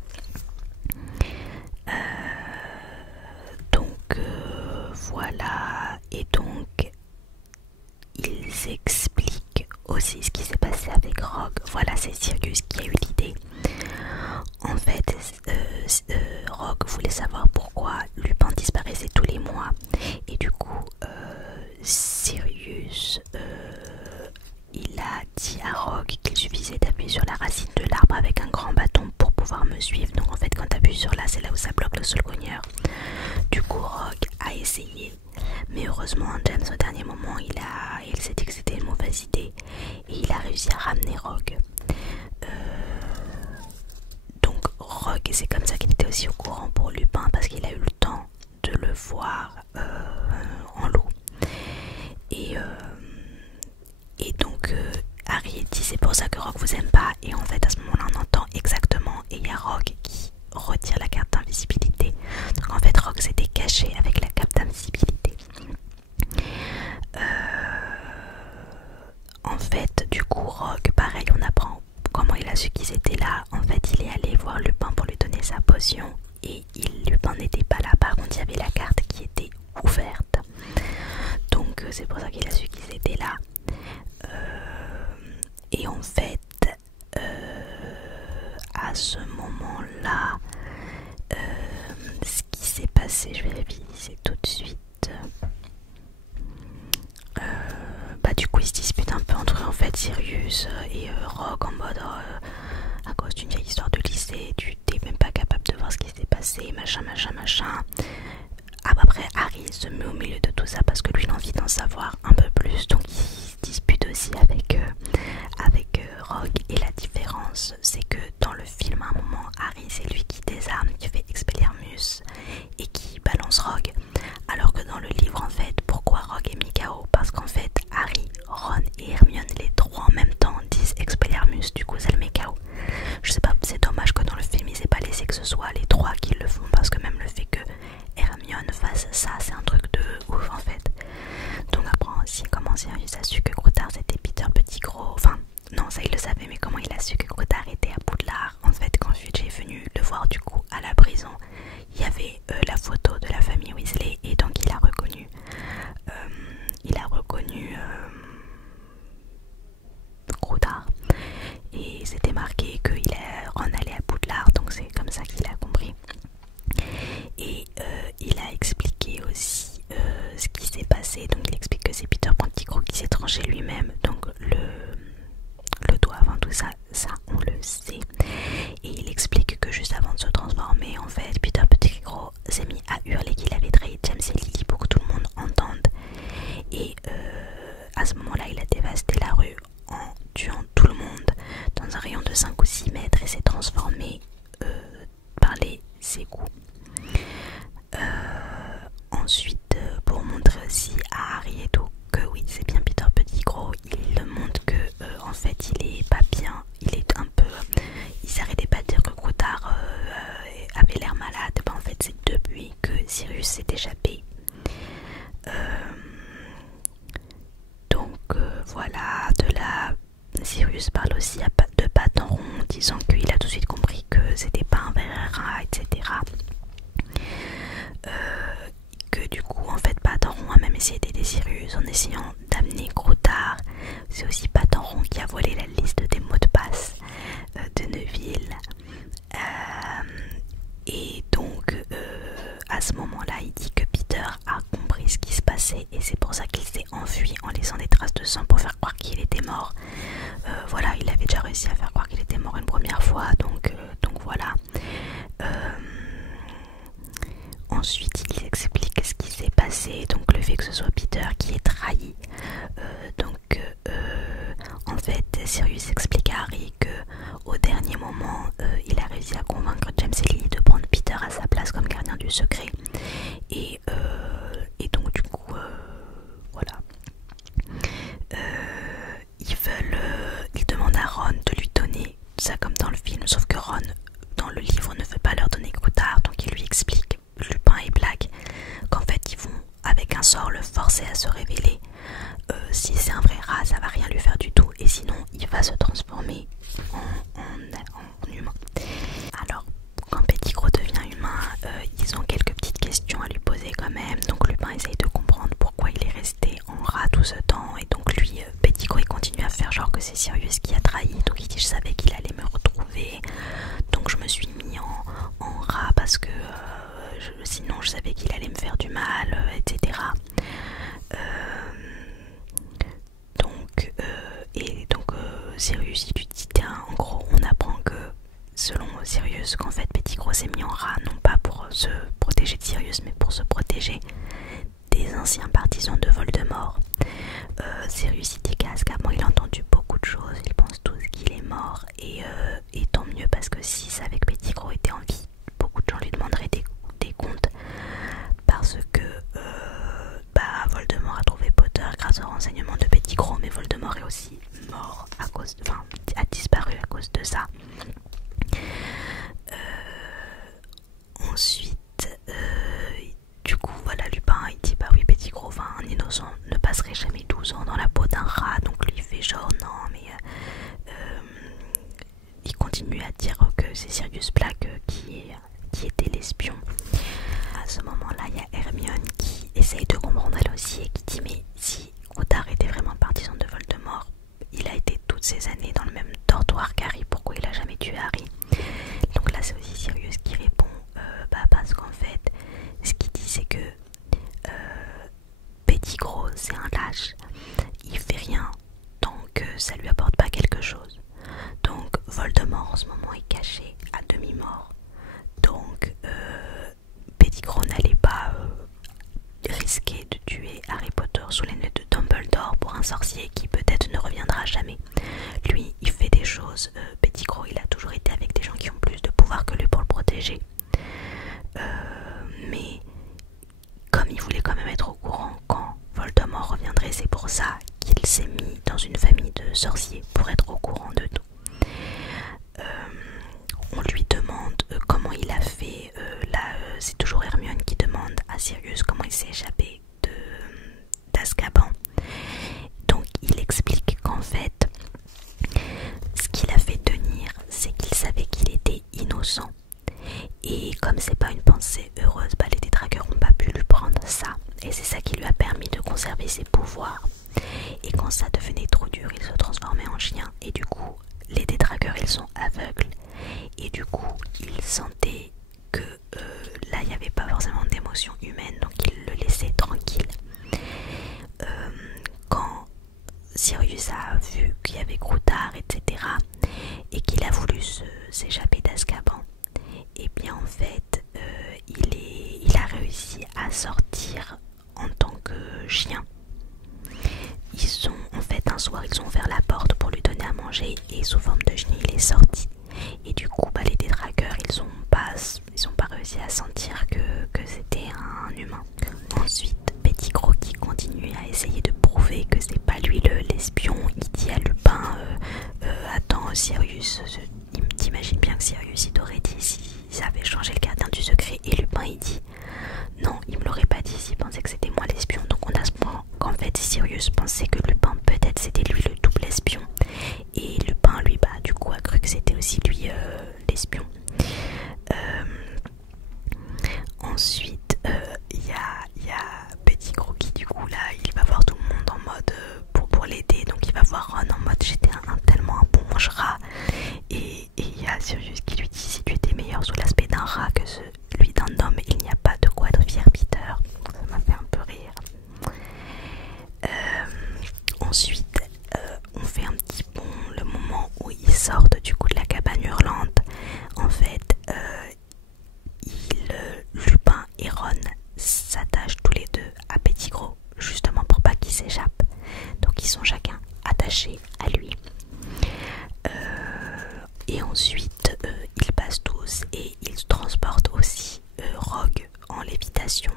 Donc voilà, et donc ils expliquent aussi ce qui s'est passé avec Rogue. Voilà, c'est Sirius qui a eu l'idée. En fait, Rogue voulait savoir pourquoi Lupin disparaissait tous les mois et du coup Sirius il a dit à Rogue qu'il suffisait d'appuyer sur la racine de l'arbre avec un grand bâton pour pouvoir me suivre. Donc en fait quand tu appuies sur là, c'est là où ça bloque le Saulcogneur. Du coup Rogue a essayé, mais heureusement James au dernier moment il s'est dit que c'était une mauvaise idée et il a réussi à ramener Rogue. Donc Rogue, c'est comme ça qu'il était aussi au courant pour Lupin, parce qu'il a eu le temps de le voir en loup. Et donc Harry dit c'est pour ça que Rogue vous aime pas, et en fait à ce moment là on entend exactement, et il y a Rogue qui retire la carte d'invisibilité. Donc en fait Rogue s'était caché avec la carte d'invisibilité. En fait du coup Rogue, pareil, on apprend comment il a su qu'ils étaient là. En fait il est allé voir Lupin pour lui donner sa potion et Lupin n'était pas là, par contre il y avait la carte qui était ouverte. Donc c'est pour ça qu'il a su qu'ils étaient là. Et en fait à ce moment là ce qui s'est passé, je vais réviser tout de suite. Bah du coup ils se disputent un peu entre eux en fait, Sirius et Rogue, en mode à cause d'une vieille histoire de lycée tu t'es même pas capable de voir ce qui s'est passé, machin. Après Harry se met au milieu de tout ça parce que lui il a envie d'en savoir un peu plus, donc il se dispute aussi avec Rogue. Et la différence c'est que dans le film à un moment Harry c'est lui qui désarme, qui fait Expelliarmus et qui balance Rogue, alors que dans le livre en fait, pourquoi Rogue est mis KO? Parce qu'en fait Harry, Ron et Hermione les trois en même temps disent Expelliarmus, du coup ça le met KO. Je sais pas, c'est dommage que dans le film ils aient pas laissé que ce soit les trois qui le font, parce que même le fait que Hermione fasse ça c'est un truc de ouf en fait. Donc après aussi comment Sirius a su que Groutard c'était Peter Pettigrew, enfin non ça il le savait, mais comment il a su que Groutard était à Poudlard? En fait quand Fudge est venu le voir du coup à la prison, il y avait la photo de la famille Weasley et donc il a reconnu transformer par les égouts. Ensuite, pour montrer aussi à Harry et tout que oui, c'est bien Peter Pettigrew, il montre que en fait il est pas bien, il est un peu, il s'arrêtait pas de dire que Croutard avait l'air malade. Ben, en fait c'est depuis que Sirius s'est échappé. Donc voilà, de là Sirius parle aussi de pattes en rond, disant qu'il a tout de suite compris que c'était pas un vrai rat, etc. Que du coup en fait Pattes en rond a même essayé d'aider Sirius en essayant d'amener Croutard. C'est aussi Pattes en rond qui a volé la liste des mots de passe de Neville. Et donc à ce moment là il dit que Peter a compris ce qui se passait et c'est pour ça qu'il s'est enfui en laissant des traces de sang pour faire croire qu'il était mort. Voilà, il avait déjà réussi à faire croire qu'il était mort une première fois, donc voilà. Ensuite il explique ce qui s'est passé, donc le fait que ce soit Peter qui ait trahi. En fait Sirius explique à Harry que au dernier moment il a réussi à convaincre James et Lily de prendre Peter à sa place comme gardien du secret et donc du coup voilà, ils demandent à Ron de lui donner ça comme dans le film, sauf que Ron dans le livre ne veut pas leur donner Croutard, donc il lui explique, Lupin et Black, qu'en fait ils vont avec un sort le forcer à se révéler. Si c'est un vrai rat ça va rien lui faire du tout et sinon il va se transformer en humain. Alors quand Pettigrew devient humain, ils ont quelques petites questions à lui poser quand même, donc Lupin essaye de comprendre pourquoi il est resté en rat tout ce temps et donc lui, Pettigrew il continue à faire genre que c'est Sirius qui a trahi, donc il dit je savais qu'il allait me retrouver donc je me suis mis en rat parce que sinon je savais qu'il allait me faire du mal, etc. Sirius il lui dit en gros on apprend que selon Sirius qu'en fait Pettigrew s'est mis en rat non pas pour se protéger de Sirius mais pour se protéger des anciens partisans de Voldemort. Sirius il dit qu'à Azkaban il a entendu beaucoup de choses, ils pensent tous qu'il est mort et tant mieux parce que s'il savait que Pettigrew était en vie, beaucoup de gens lui demanderaient des comptes parce que Voldemort a trouvé Potter grâce au renseignement de Pettigrew, mais Voldemort est aussi mort à cause de, enfin, a disparu à cause de ça. Ensuite, du coup, voilà, Lupin il dit bah oui, Pettigrew, enfin, un innocent ne passerait jamais 12 ans dans la peau d'un rat, donc lui il fait genre non, mais il continue à dire que c'est Sirius Black qui était l'espion. À ce moment-là, il y a Hermione qui essaye de comprendre elle aussi et qui dit mais si Croutard était vraiment partisan de Voldemort, il a été toutes ces années dans le même dortoir qu'Harry, pourquoi il a jamais tué Harry? Donc là c'est aussi Sirius qui répond parce qu'en fait ce qu'il dit c'est que Pettigrew c'est un lâche, il fait rien tant que ça lui apporte pas quelque chose. Donc Voldemort en ce moment est caché à demi-mort, donc Pettigrew n'allait pas risquer de tuer Harry Potter sous les nez de Dumbledore pour un sorcier qui peut-être ne reviendra jamais. Lui il fait des choses, Pettigrew il a toujours été avec des gens qui ont plus de pouvoir que lui pour le protéger, mais comme il voulait quand même être au courant quand Voldemort reviendrait, c'est pour ça qu'il s'est mis dans une famille de sorciers pour être au courant de tout. On lui demande comment il a fait, c'est toujours Hermione qui demande à Sirius comment il s'est échappé d'Azkaban. Donc il explique qu'en fait ce qui l'a fait tenir c'est qu'il savait qu'il était innocent et comme c'est pas une pensée heureuse, les détraqueurs n'ont pas pu lui prendre ça et c'est ça qui lui a permis de conserver ses pouvoirs. Et quand ça devenait trop dur, il se transformait en chien et du coup les détraqueurs ils sont aveugles et du coup ils sentaient que là il n'y avait pas forcément d'émotion humaine, donc ils le laissaient tranquille. Quand Sirius a vu qu'il y avait Croutard, etc. et qu'il a voulu s'échapper d'Azkaban, et bien en fait il a réussi à sortir en tant que chien. En fait un soir ils ont ouvert la porte pour lui donner à manger et sous forme de chenille il est sorti qu'ils avaient changé le gardien du secret et Lupin il dit non, il me l'aurait pas dit s'il pensait que c'était moi l'espion. Donc on a ce point qu'en fait Sirius pensait que Lupin peut-être c'était lui le double espion et Lupin lui bah du coup a cru que c'était aussi lui l'espion. Ensuite il y a Petit Gros qui du coup là il va voir tout le monde en mode pour l'aider, donc il va voir Ron en mode j'étais tellement un bon mange-rat et il y a Sirius qui lui dit si tu étais meilleur sous l'aspect d'un rat que celui d'un homme, il n'y a pas de quoi être fier Peter. Ça m'a fait un peu rire. Ensuite on fait un petit bond, le moment où ils sortent du coup de la cabane hurlante. En fait Lupin et Ron s'attachent tous les deux à Petit Gros justement pour pas qu'il s'échappe, donc ils sont chacun attachés à lui. Et ensuite ils passent tous et ils transportent aussi Rogue en lévitation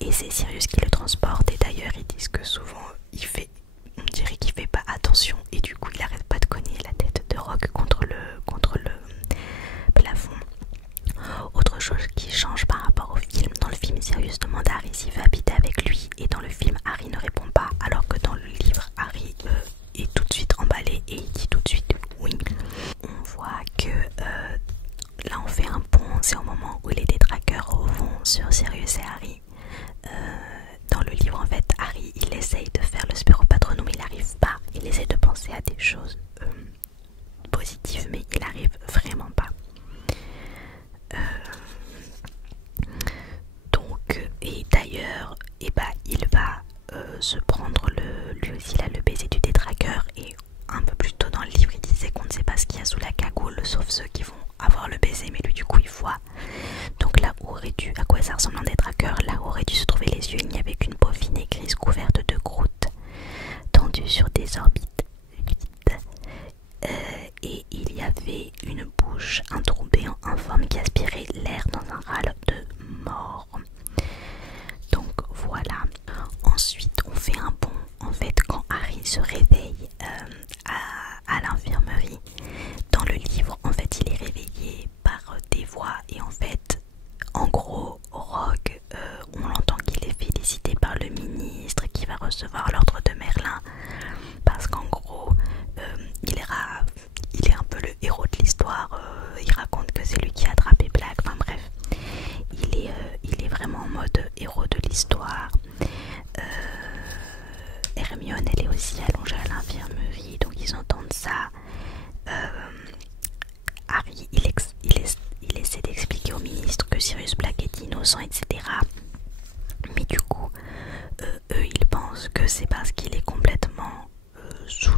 et c'est Sirius qui le transporte et d'ailleurs ils disent que souvent on dirait qu'il fait pas attention et du coup il arrête pas de cogner la tête de Rogue contre le plafond. Autre chose qui change par rapport au film, dans le film Sirius demande à Harry s'il veut habiter avec lui et dans le film Harry ne répond pas alors que dans le livre Harry est tout de suite emballé et il dit tout de suite oui. On voit que là on fait un pont, c'est au moment où les détraqueurs vont sur Sirius et Harry. Dans le livre en fait Harry il essaye de faire le Spéropatronum mais il n'arrive pas, il essaye de penser à des choses positives mais il n'arrive vraiment pas. Donc et d'ailleurs il va se prendre lui aussi là le baiser du détraqueur et un peu plus tôt dans le livre il disait qu'on ne sait pas ce qu'il y a sous la cagoule sauf ceux qui vont avoir le baiser mais lui du coup il voit. Donc là où à quoi ça ressemble un détraqueur, là où aurait dû se trouver les yeux, il n'y avait qu'une peau fine et grise couverte de croûte tendue sur des orbites vides. Et il y avait une bouche, un trou béant informe qui aspirait l'air dans un râle de mort. Donc voilà. Ensuite on fait un bond. En fait quand Harry se réveille à l'infirmerie, dans le livre en fait il est réveillé par des voix et en fait en gros Rogue on l'entend qu'il est félicité par le ministre qui va recevoir l'ordre de Merlin parce qu'en gros il est un peu le héros de l'histoire, il raconte que c'est lui qui a attrapé Black, enfin bref il est vraiment en mode héros de l'histoire. Hermione elle est aussi allongée à l'infirmerie donc ils entendent ça. Harry il essaie d'expliquer au ministre que Sirius Black est innocent etc. Mais du coup eux ils pensent que c'est parce qu'il est complètement sous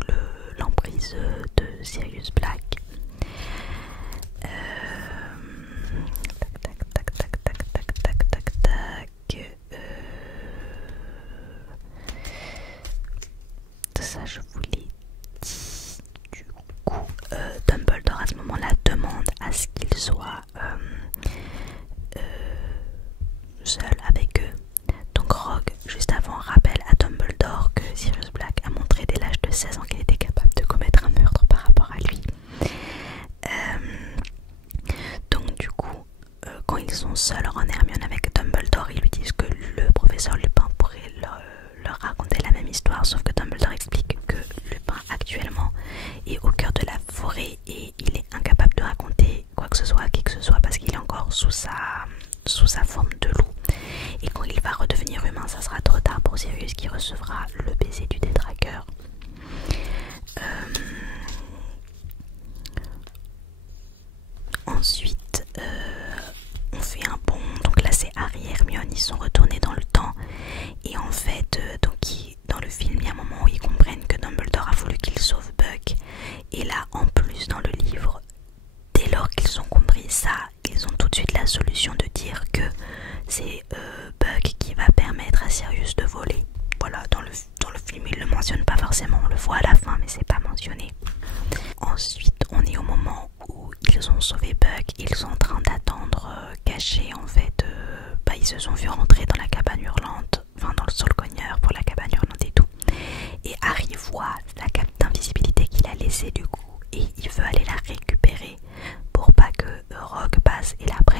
l'emprise de Sirius Black. Ça je vous l'ai dit. Du coup Dumbledore à ce moment là demande à ce qu'il soit seul avec eux. Donc Rogue juste avant rappelle à Dumbledore que Sirius Black a montré dès l'âge de 16 ans qu'il était capable de commettre un meurtre par rapport à lui. Donc du coup quand ils sont seuls Ron et Hermione avec Dumbledore ils lui disent que le professeur Lupin pourrait leur raconter la même histoire, sauf que Dumbledore explique que Lupin actuellement est au cœur de la forêt et il est incapable de raconter quoi que ce soit à qui que ce soit parce qu'il est encore sous sa forme de loup et quand il va redevenir humain ça sera trop tard pour Sirius qui recevra le baiser du détraqueur. Ensuite on fait un bond, donc là c'est Harry et Hermione, ils sont retournés dans le temps et en fait dans le film il y a un moment où ils comprennent que Dumbledore a voulu qu'ils sauvent Buck et là en plus dans le livre dès lors qu'ils ont compris ça ils ont tout de suite la solution de dire que c'est Buck qui va permettre à Sirius de voler. Voilà, dans le film il le mentionne pas forcément, on le voit à la fin mais c'est pas mentionné. Ensuite on est au moment où ils ont sauvé Buck, ils sont en train d'attendre cachés en fait, ils se sont vus rentrer dans la cabane hurlante, enfin dans le sol cogneur pour la cabane hurlante et tout. Et Harry voit la cape d'invisibilité qu'il a laissée du coup et il veut aller la récupérer pour pas que Rogue passe et la prenne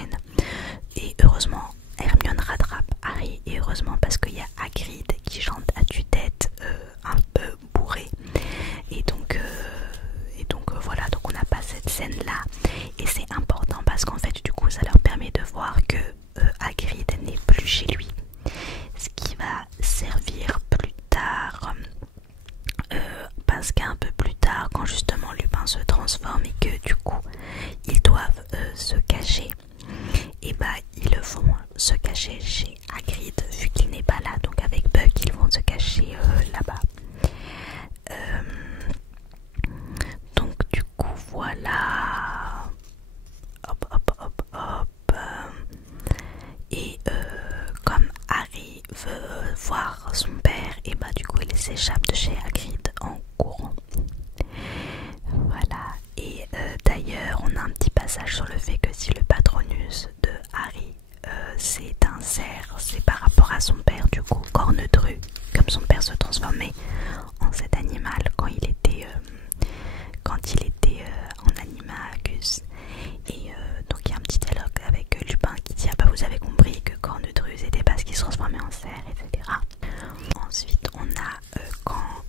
se cacher, et bah ils vont se cacher chez Hagrid vu qu'il n'est pas là. Donc avec Buck ils vont se cacher là-bas. Donc du coup voilà. Hop hop hop hop. Et comme Harry veut voir son père, et bah du coup il s'échappe de chez Hagrid en courant. Voilà. Et d'ailleurs on a un petit passage sur le fait que si le patronus de Harry c'est un cerf, c'est par rapport à son père du coup, Cornedru, comme son père se transformait en cet animal quand il était en Animagus. Et donc il y a un petit dialogue avec Lupin qui dit ah bah vous avez compris que Cornedru c'était parce qu'il se transformait en cerf, etc. Ensuite on a quand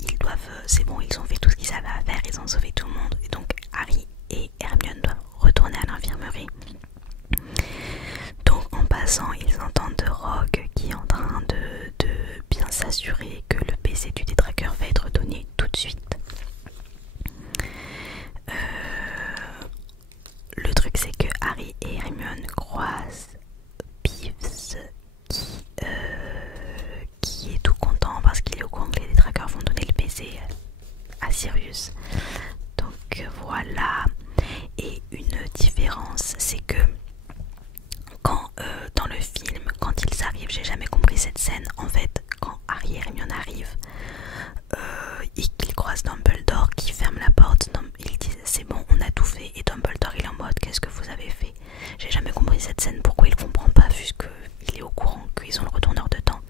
ils doivent, c'est bon, ils ont fait tout ce qu'ils avaient à faire, ils ont sauvé tout le monde, et donc Harry et Hermione doivent retourner à l'infirmerie. Donc en passant ils entendent Rogue qui est en train de bien s'assurer que le PC du détraqueur va être donné tout de suite. Le truc c'est que Harry et Hermione croisent Peeves qui est tout content parce qu'il est au courant que les détraqueurs vont donner le PC à Sirius. Donc voilà. Et une différence c'est que quand dans le film, quand ils arrivent, j'ai jamais compris cette scène en fait, quand Harry et Hermione arrivent et qu'ils croisent Dumbledore qui ferme la porte, ils disent c'est bon on a tout fait, et Dumbledore il est en mode qu'est-ce que vous avez fait. J'ai jamais compris cette scène, pourquoi il comprend pas vu qu'il est au courant qu'ils ont le retourneur de temps.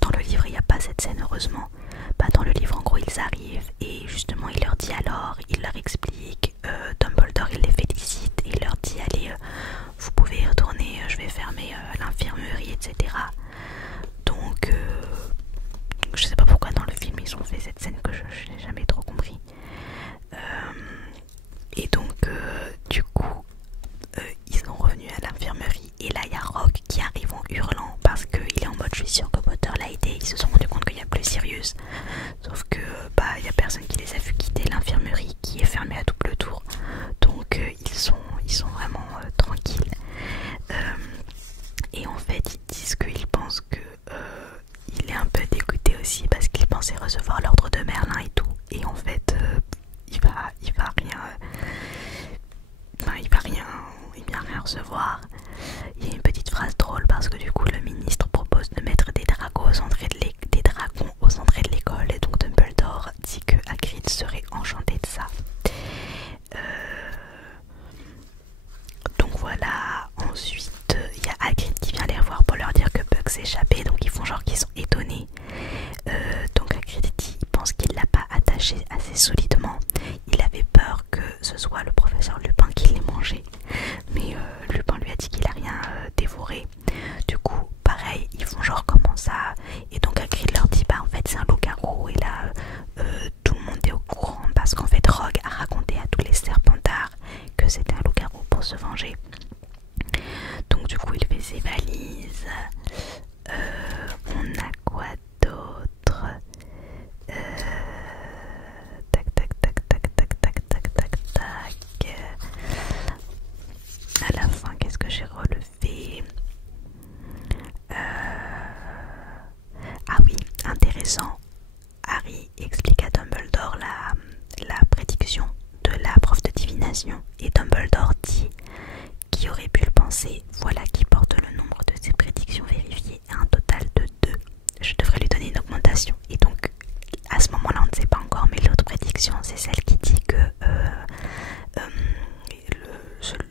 Dans le livre il n'y a pas cette scène heureusement. Bah, dans le livre en gros ils arrivent et justement il leur dit alors, il leur explique, Dumbledore il les félicite et il leur dit allez vous pouvez y retourner, je vais fermer l'infirmerie, etc. Donc je sais pas pourquoi dans le film ils ont fait cette scène que je n'ai jamais trop compris. Et donc du coup ils sont revenus à l'infirmerie et là il y a Rogue qui arrive en hurlant parce qu'il est en mode je suis sûr que Potter l'a aidé. Ils se sont rendus compte qu'il n'y a plus Sirius, sauf que bah il n'y a personne qui les a vu quitter l'infirmerie qui est fermée à double tour. Donc ils sont vraiment tranquilles. Et en fait ils disent qu'ils pensent que il est un peu dégoûté aussi parce qu'il pensait recevoir l'ordre de Merlin et tout, et en fait il va rien recevoir. Il y a une petite phrase drôle parce que du coup le ministre propose de mettre des dragons aux entrées de l'école, et donc Dumbledore dit que Hagrid serait enchanté de ça. Donc voilà. Ensuite il y a Hagrid qui vient les revoir pour leur dire que Buck s'est échappé, donc ils font genre qu'ils sont étonnés. Donc Hagrid dit il pense qu'il l'a pas attaché assez solidement, il avait peur que ce soit le professeur Lupin qui l'ait mangé, mais Lupin lui a dit qu'il a rien dévoré. Du coup pareil ils font genre comment ça, et donc Hagrid leur dit bah en fait c'est un loup-garou, et là tout le monde est au courant parce qu'en fait Rogue a raconté à tous les Serpentards que c'était un loup-garou pour se venger. Donc du coup il fait ses valises. On a quoi d'autre? Tac tac tac tac tac tac tac tac tac. À la fin qu'est-ce que j'ai relevé? Ah oui, intéressant. Harry explique à Dumbledore la prédiction de la prof de divination, et Dumbledore dit qui aurait pu le penser, voilà qui porte le nombre de ses prédictions vérifiées à un total de 2. Je devrais lui donner une augmentation. Et donc à ce moment là on ne sait pas encore, mais l'autre prédiction c'est celle qui dit que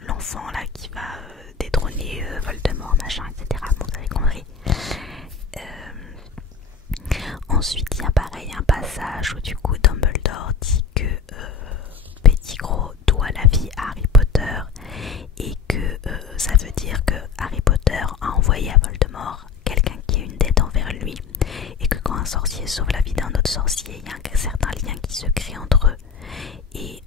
l'enfant là qui va détrôner Voldemort machin etc. Bon, vous avez compris. Ensuite il y a pareil un passage où du coup Dumbledore dit que Pettigrew doit la vie à Harry Potter, et que ça veut dire que Harry Potter a envoyé à Voldemort quelqu'un qui a une dette envers lui, et que quand un sorcier sauve la vie d'un autre sorcier, il y a un certain lien qui se crée entre eux. Et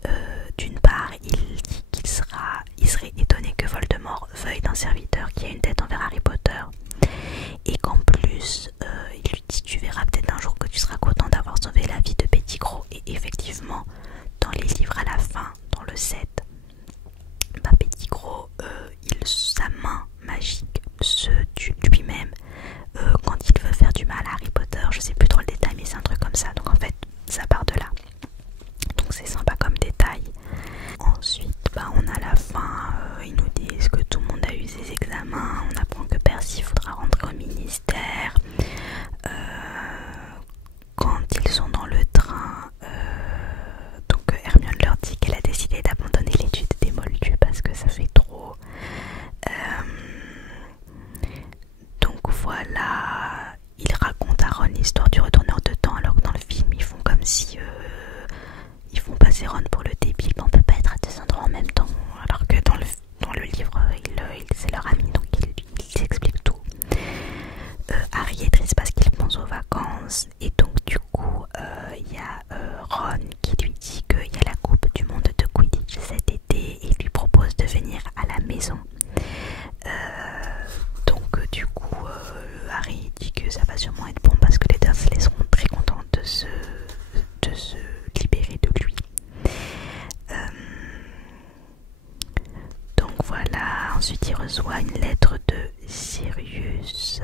d'une part il dit qu'il serait étonné que Voldemort veuille d'un serviteur qui a une dette envers Harry Potter, et qu'en plus il lui dit tu verras peut-être un jour que tu seras content d'avoir sauvé la vie de Pettigrew. Et effectivement dans les livres à la fin, dans le 7, bah, prison. Donc du coup Harry dit que ça va sûrement être bon parce que les Dursley seront très contents de se libérer de lui. Donc voilà, ensuite il reçoit une lettre de Sirius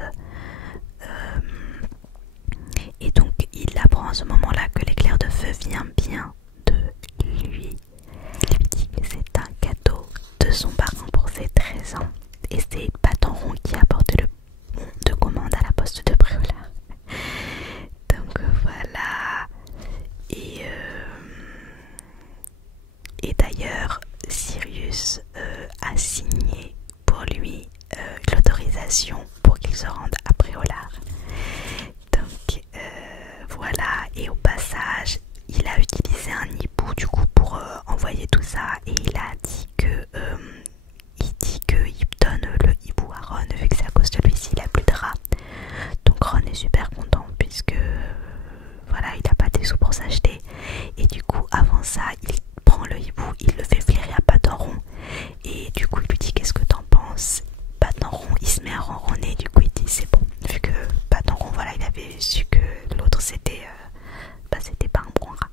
et donc il apprend à ce moment-là que l'éclair de feu vient bien de lui. Il lui dit que c'est un cadeau de son parent pour ses 13 ans et c'est Patenron qui apporte le bon de commande à la poste de Préolard. Donc voilà. Et d'ailleurs Sirius a signé pour lui l'autorisation pour qu'il se rende à Préolard. Donc voilà, et au passage il a utilisé un hibou du coup pour envoyer tout ça et il a dit que il donne le hibou à Ron vu que c'est à cause de lui s'il a plus de rats. Donc Ron est super content puisque voilà, il n'a pas des sous pour s'acheter et du coup avant ça il prend le hibou, il le fait flairer à Patenron et du coup il lui dit qu'est-ce que t'en penses. Patenron il se met à ronronner, du coup il dit c'est bon, vu que Patenron voilà il avait su que l'autre c'était pas un bon rat.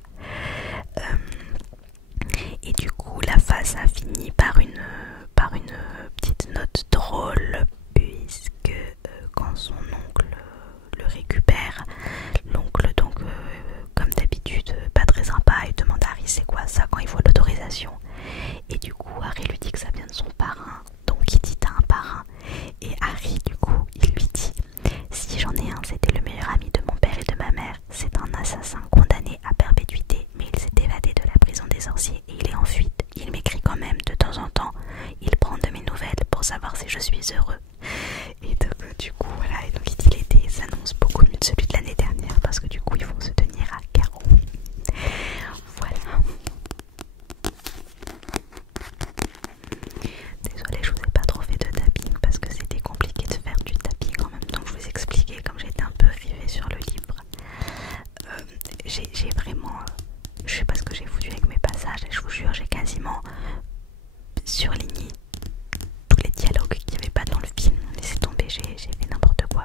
Et du coup la phase a fini par une petite note drôle puisque quand son oncle le récupère, l'oncle donc comme d'habitude pas très sympa, il demande à Harry c'est quoi ça quand il voit l'autorisation et du coup Harry lui dit que ça vient de son parrain, donc il dit t'as un parrain et Harry du coup il lui dit si j'en ai un c'était le meilleur ami de mon père et de ma mère, c'est un assassin condamné à perpétuité mais il s'est évadé de la prison des sorciers et il est en fuite, il m'écrit quand même de temps en temps, il prend de mes nouvelles pour savoir si je suis heureux. Et donc du coup voilà, et donc il dit l'été s'annonce beaucoup mieux de celui de l'année dernière parce que du coup ils vont se tenir à carreau. Voilà. Désolée, je vous ai pas trop fait de tapping parce que c'était compliqué de faire du tapping en même temps que je vous expliquais comme j'étais un peu rivée sur le livre. J'ai vraiment... je sais pas ce que j'ai foutu avec mes passages et je vous jure j'ai quasiment surligné tous les dialogues qu'il n'y avait pas dans le film. Laissez tomber, j'ai fait n'importe quoi.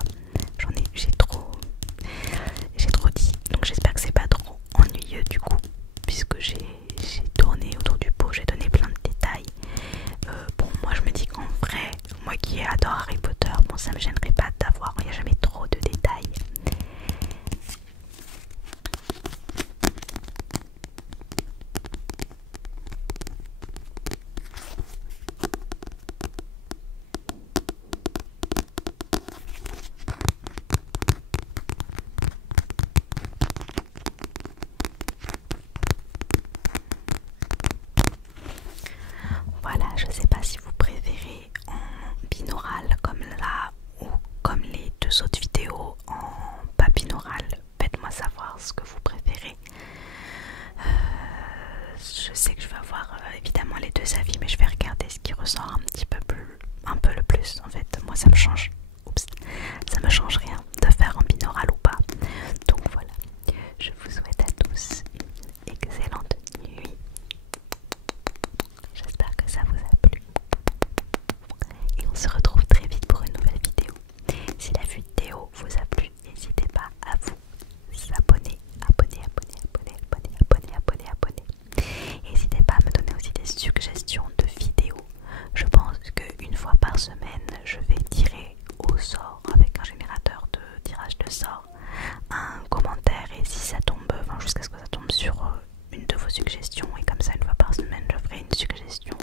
J'ai trop dit. Donc j'espère que c'est pas trop ennuyeux du coup, puisque j'ai tourné autour du pot, j'ai donné plein de détails. Bon, moi je me dis qu'en vrai, moi qui adore Harry Potter, bon ça me gênerait pas d'avoir, il n'y a jamais trop de détails. Voilà, je sais pas si vous préférez en binaural comme là ou comme les deux autres vidéos en pas binaural. Faites-moi savoir ce que vous préférez. Je sais que je vais avoir évidemment les deux avis, mais je vais regarder ce qui ressort un peu le plus. En fait, moi ça me change. Oups, ça me change rien de faire en binaural ou pas. Donc voilà, je vous souhaite à tous une excellente nuit. J'espère que ça vous a plu. Et on se retrouve très vite pour une nouvelle vidéo. Si la vidéo vous a plu, n'hésitez pas à vous abonner. N'hésitez pas à me donner aussi des suggestions de vidéos. Je pense qu'une fois par semaine, je vais tirer au sort avec un générateur de tirage de sort un commentaire et si ça tombe, enfin jusqu'à ce que ça tombe sur une de vos suggestions et comme ça une fois par semaine je ferai une suggestion